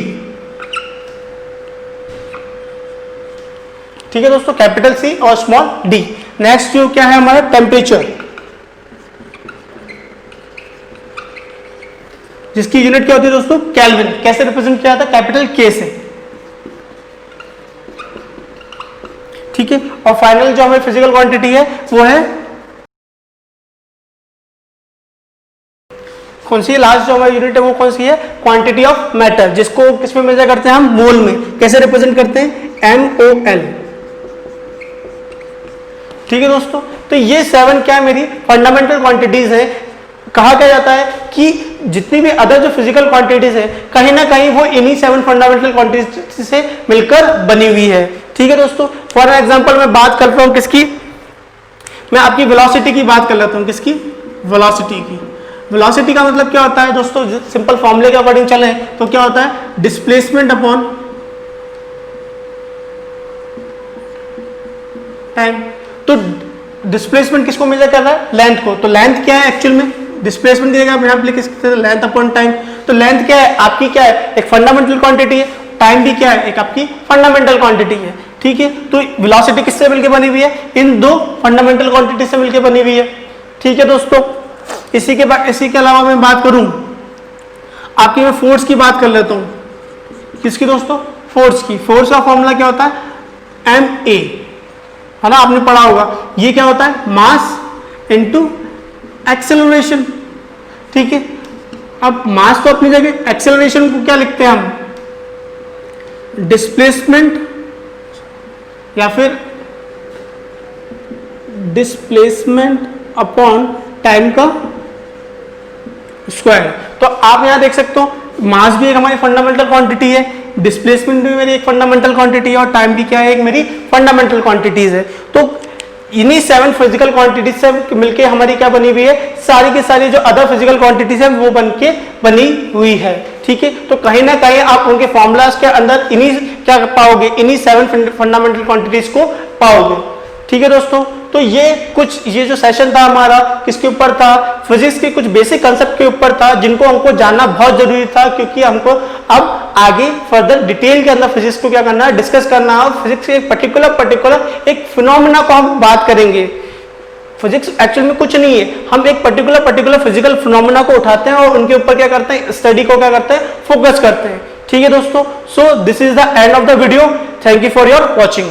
ठीक है दोस्तों, कैपिटल C और स्मॉल d। नेक्स्ट जो क्या है हमारा, टेम्परेचर, जिसकी यूनिट क्या होती है दोस्तों, केल्विन। कैसे रिप्रेजेंट किया जाता है, कैपिटल K से। ठीक है, और फाइनल जो हमारी फिजिकल क्वांटिटी है वो है कौन सी, लास्ट जो हमारी यूनिट है वो कौन सी है, क्वांटिटी ऑफ मैटर, जिसको किस में मेजर करते हैं हम, मोल में। कैसे रिप्रेजेंट करते हैं, MOL। ठीक है दोस्तों, तो ये 7 क्या मेरी फंडामेंटल क्वांटिटीज है। कहा क्या जाता है कि जितनी भी अदर जो फिजिकल क्वांटिटीज है कहीं ना कहीं वो इन्हीं 7 फंडामेंटल क्वांटिटीज से मिलकर बनी हुई है। ठीक है दोस्तों, फॉर एग्जांपल मैं बात करता हूं किसकी, मैं आपकी वेलोसिटी की बात कर लेता हूं। किसकी, वेलोसिटी की। वेलोसिटी का मतलब क्या होता है दोस्तों, सिंपल फॉर्मूले के अकॉर्डिंग चले तो क्या होता है, डिस्प्लेसमेंट अपॉन टाइम। तो डिस्प्लेसमेंट किसको मेजर कर रहा है? लेंथ को। तो लेंथ क्या है एक्चुअल में? डिस्प्लेसमेंट की जगह आप यहाँ पे लिख सकते हैं लेंथ अपॉन टाइम। तो लेंथ क्या है आपकी? क्या है? एक फंडामेंटल क्वांटिटी है। टाइम भी क्या है? एक आपकी फंडामेंटल क्वांटिटी है। ठीक है, तो वेलोसिटी किससे मिलकर बनी हुई है? इन दो फंडामेंटल क्वांटिटी से मिलकर बनी हुई है। ठीक है दोस्तों, इसी के अलावा मैं बात करूं आपकी, मैं फोर्स की बात कर लेता हूं। किसकी दोस्तों? फोर्स की। फोर्स का फॉर्मूला क्या होता है? ma, है ना, आपने पढ़ा होगा। ये क्या होता है? Mass into acceleration. ठीक है, अब मास तो अपनी जगह, एक्सेलरेशन को क्या लिखते हैं हम? डिस्प्लेसमेंट या फिर डिस्प्लेसमेंट अपॉन टाइम का स्क्वायर। तो आप यहां देख सकते हो मास भी एक हमारी फंडामेंटल क्वांटिटी है, डिस्प्लेसमेंट भी मेरी एक फंडामेंटल क्वांटिटी है, और टाइम भी क्या है? एक मेरी फंडामेंटल क्वांटिटीज है। तो इन्हीं 7 फिजिकल क्वांटिटीज से मिलके हमारी क्या बनी हुई है? सारी की सारी जो अदर फिजिकल क्वांटिटीज है वो बनी हुई है। ठीक है, तो कहीं ना कहीं आप उनके फॉर्मूलाज के अंदर इन्हीं क्या पाओगे? इन्हीं 7 फंडामेंटल क्वांटिटीज को पाओगे। ठीक है दोस्तों, तो ये जो सेशन था हमारा किसके ऊपर था? फिजिक्स के कुछ बेसिक कंसेप्ट के ऊपर था, जिनको हमको जानना बहुत जरूरी था, क्योंकि हमको अब आगे फर्दर डिटेल के अंदर फिजिक्स को क्या करना है? डिस्कस करना है। फिजिक्स के एक पर्टिकुलर एक फिनोमेना को हम बात करेंगे। फिजिक्स एक्चुअल में कुछ नहीं है, हम एक पर्टिकुलर फिजिकल फिनोमेना को उठाते हैं और उनके ऊपर क्या करते हैं? स्टडी को क्या करते हैं? फोकस करते हैं। ठीक है दोस्तों, so this is the end of the video. Thank you for your watching.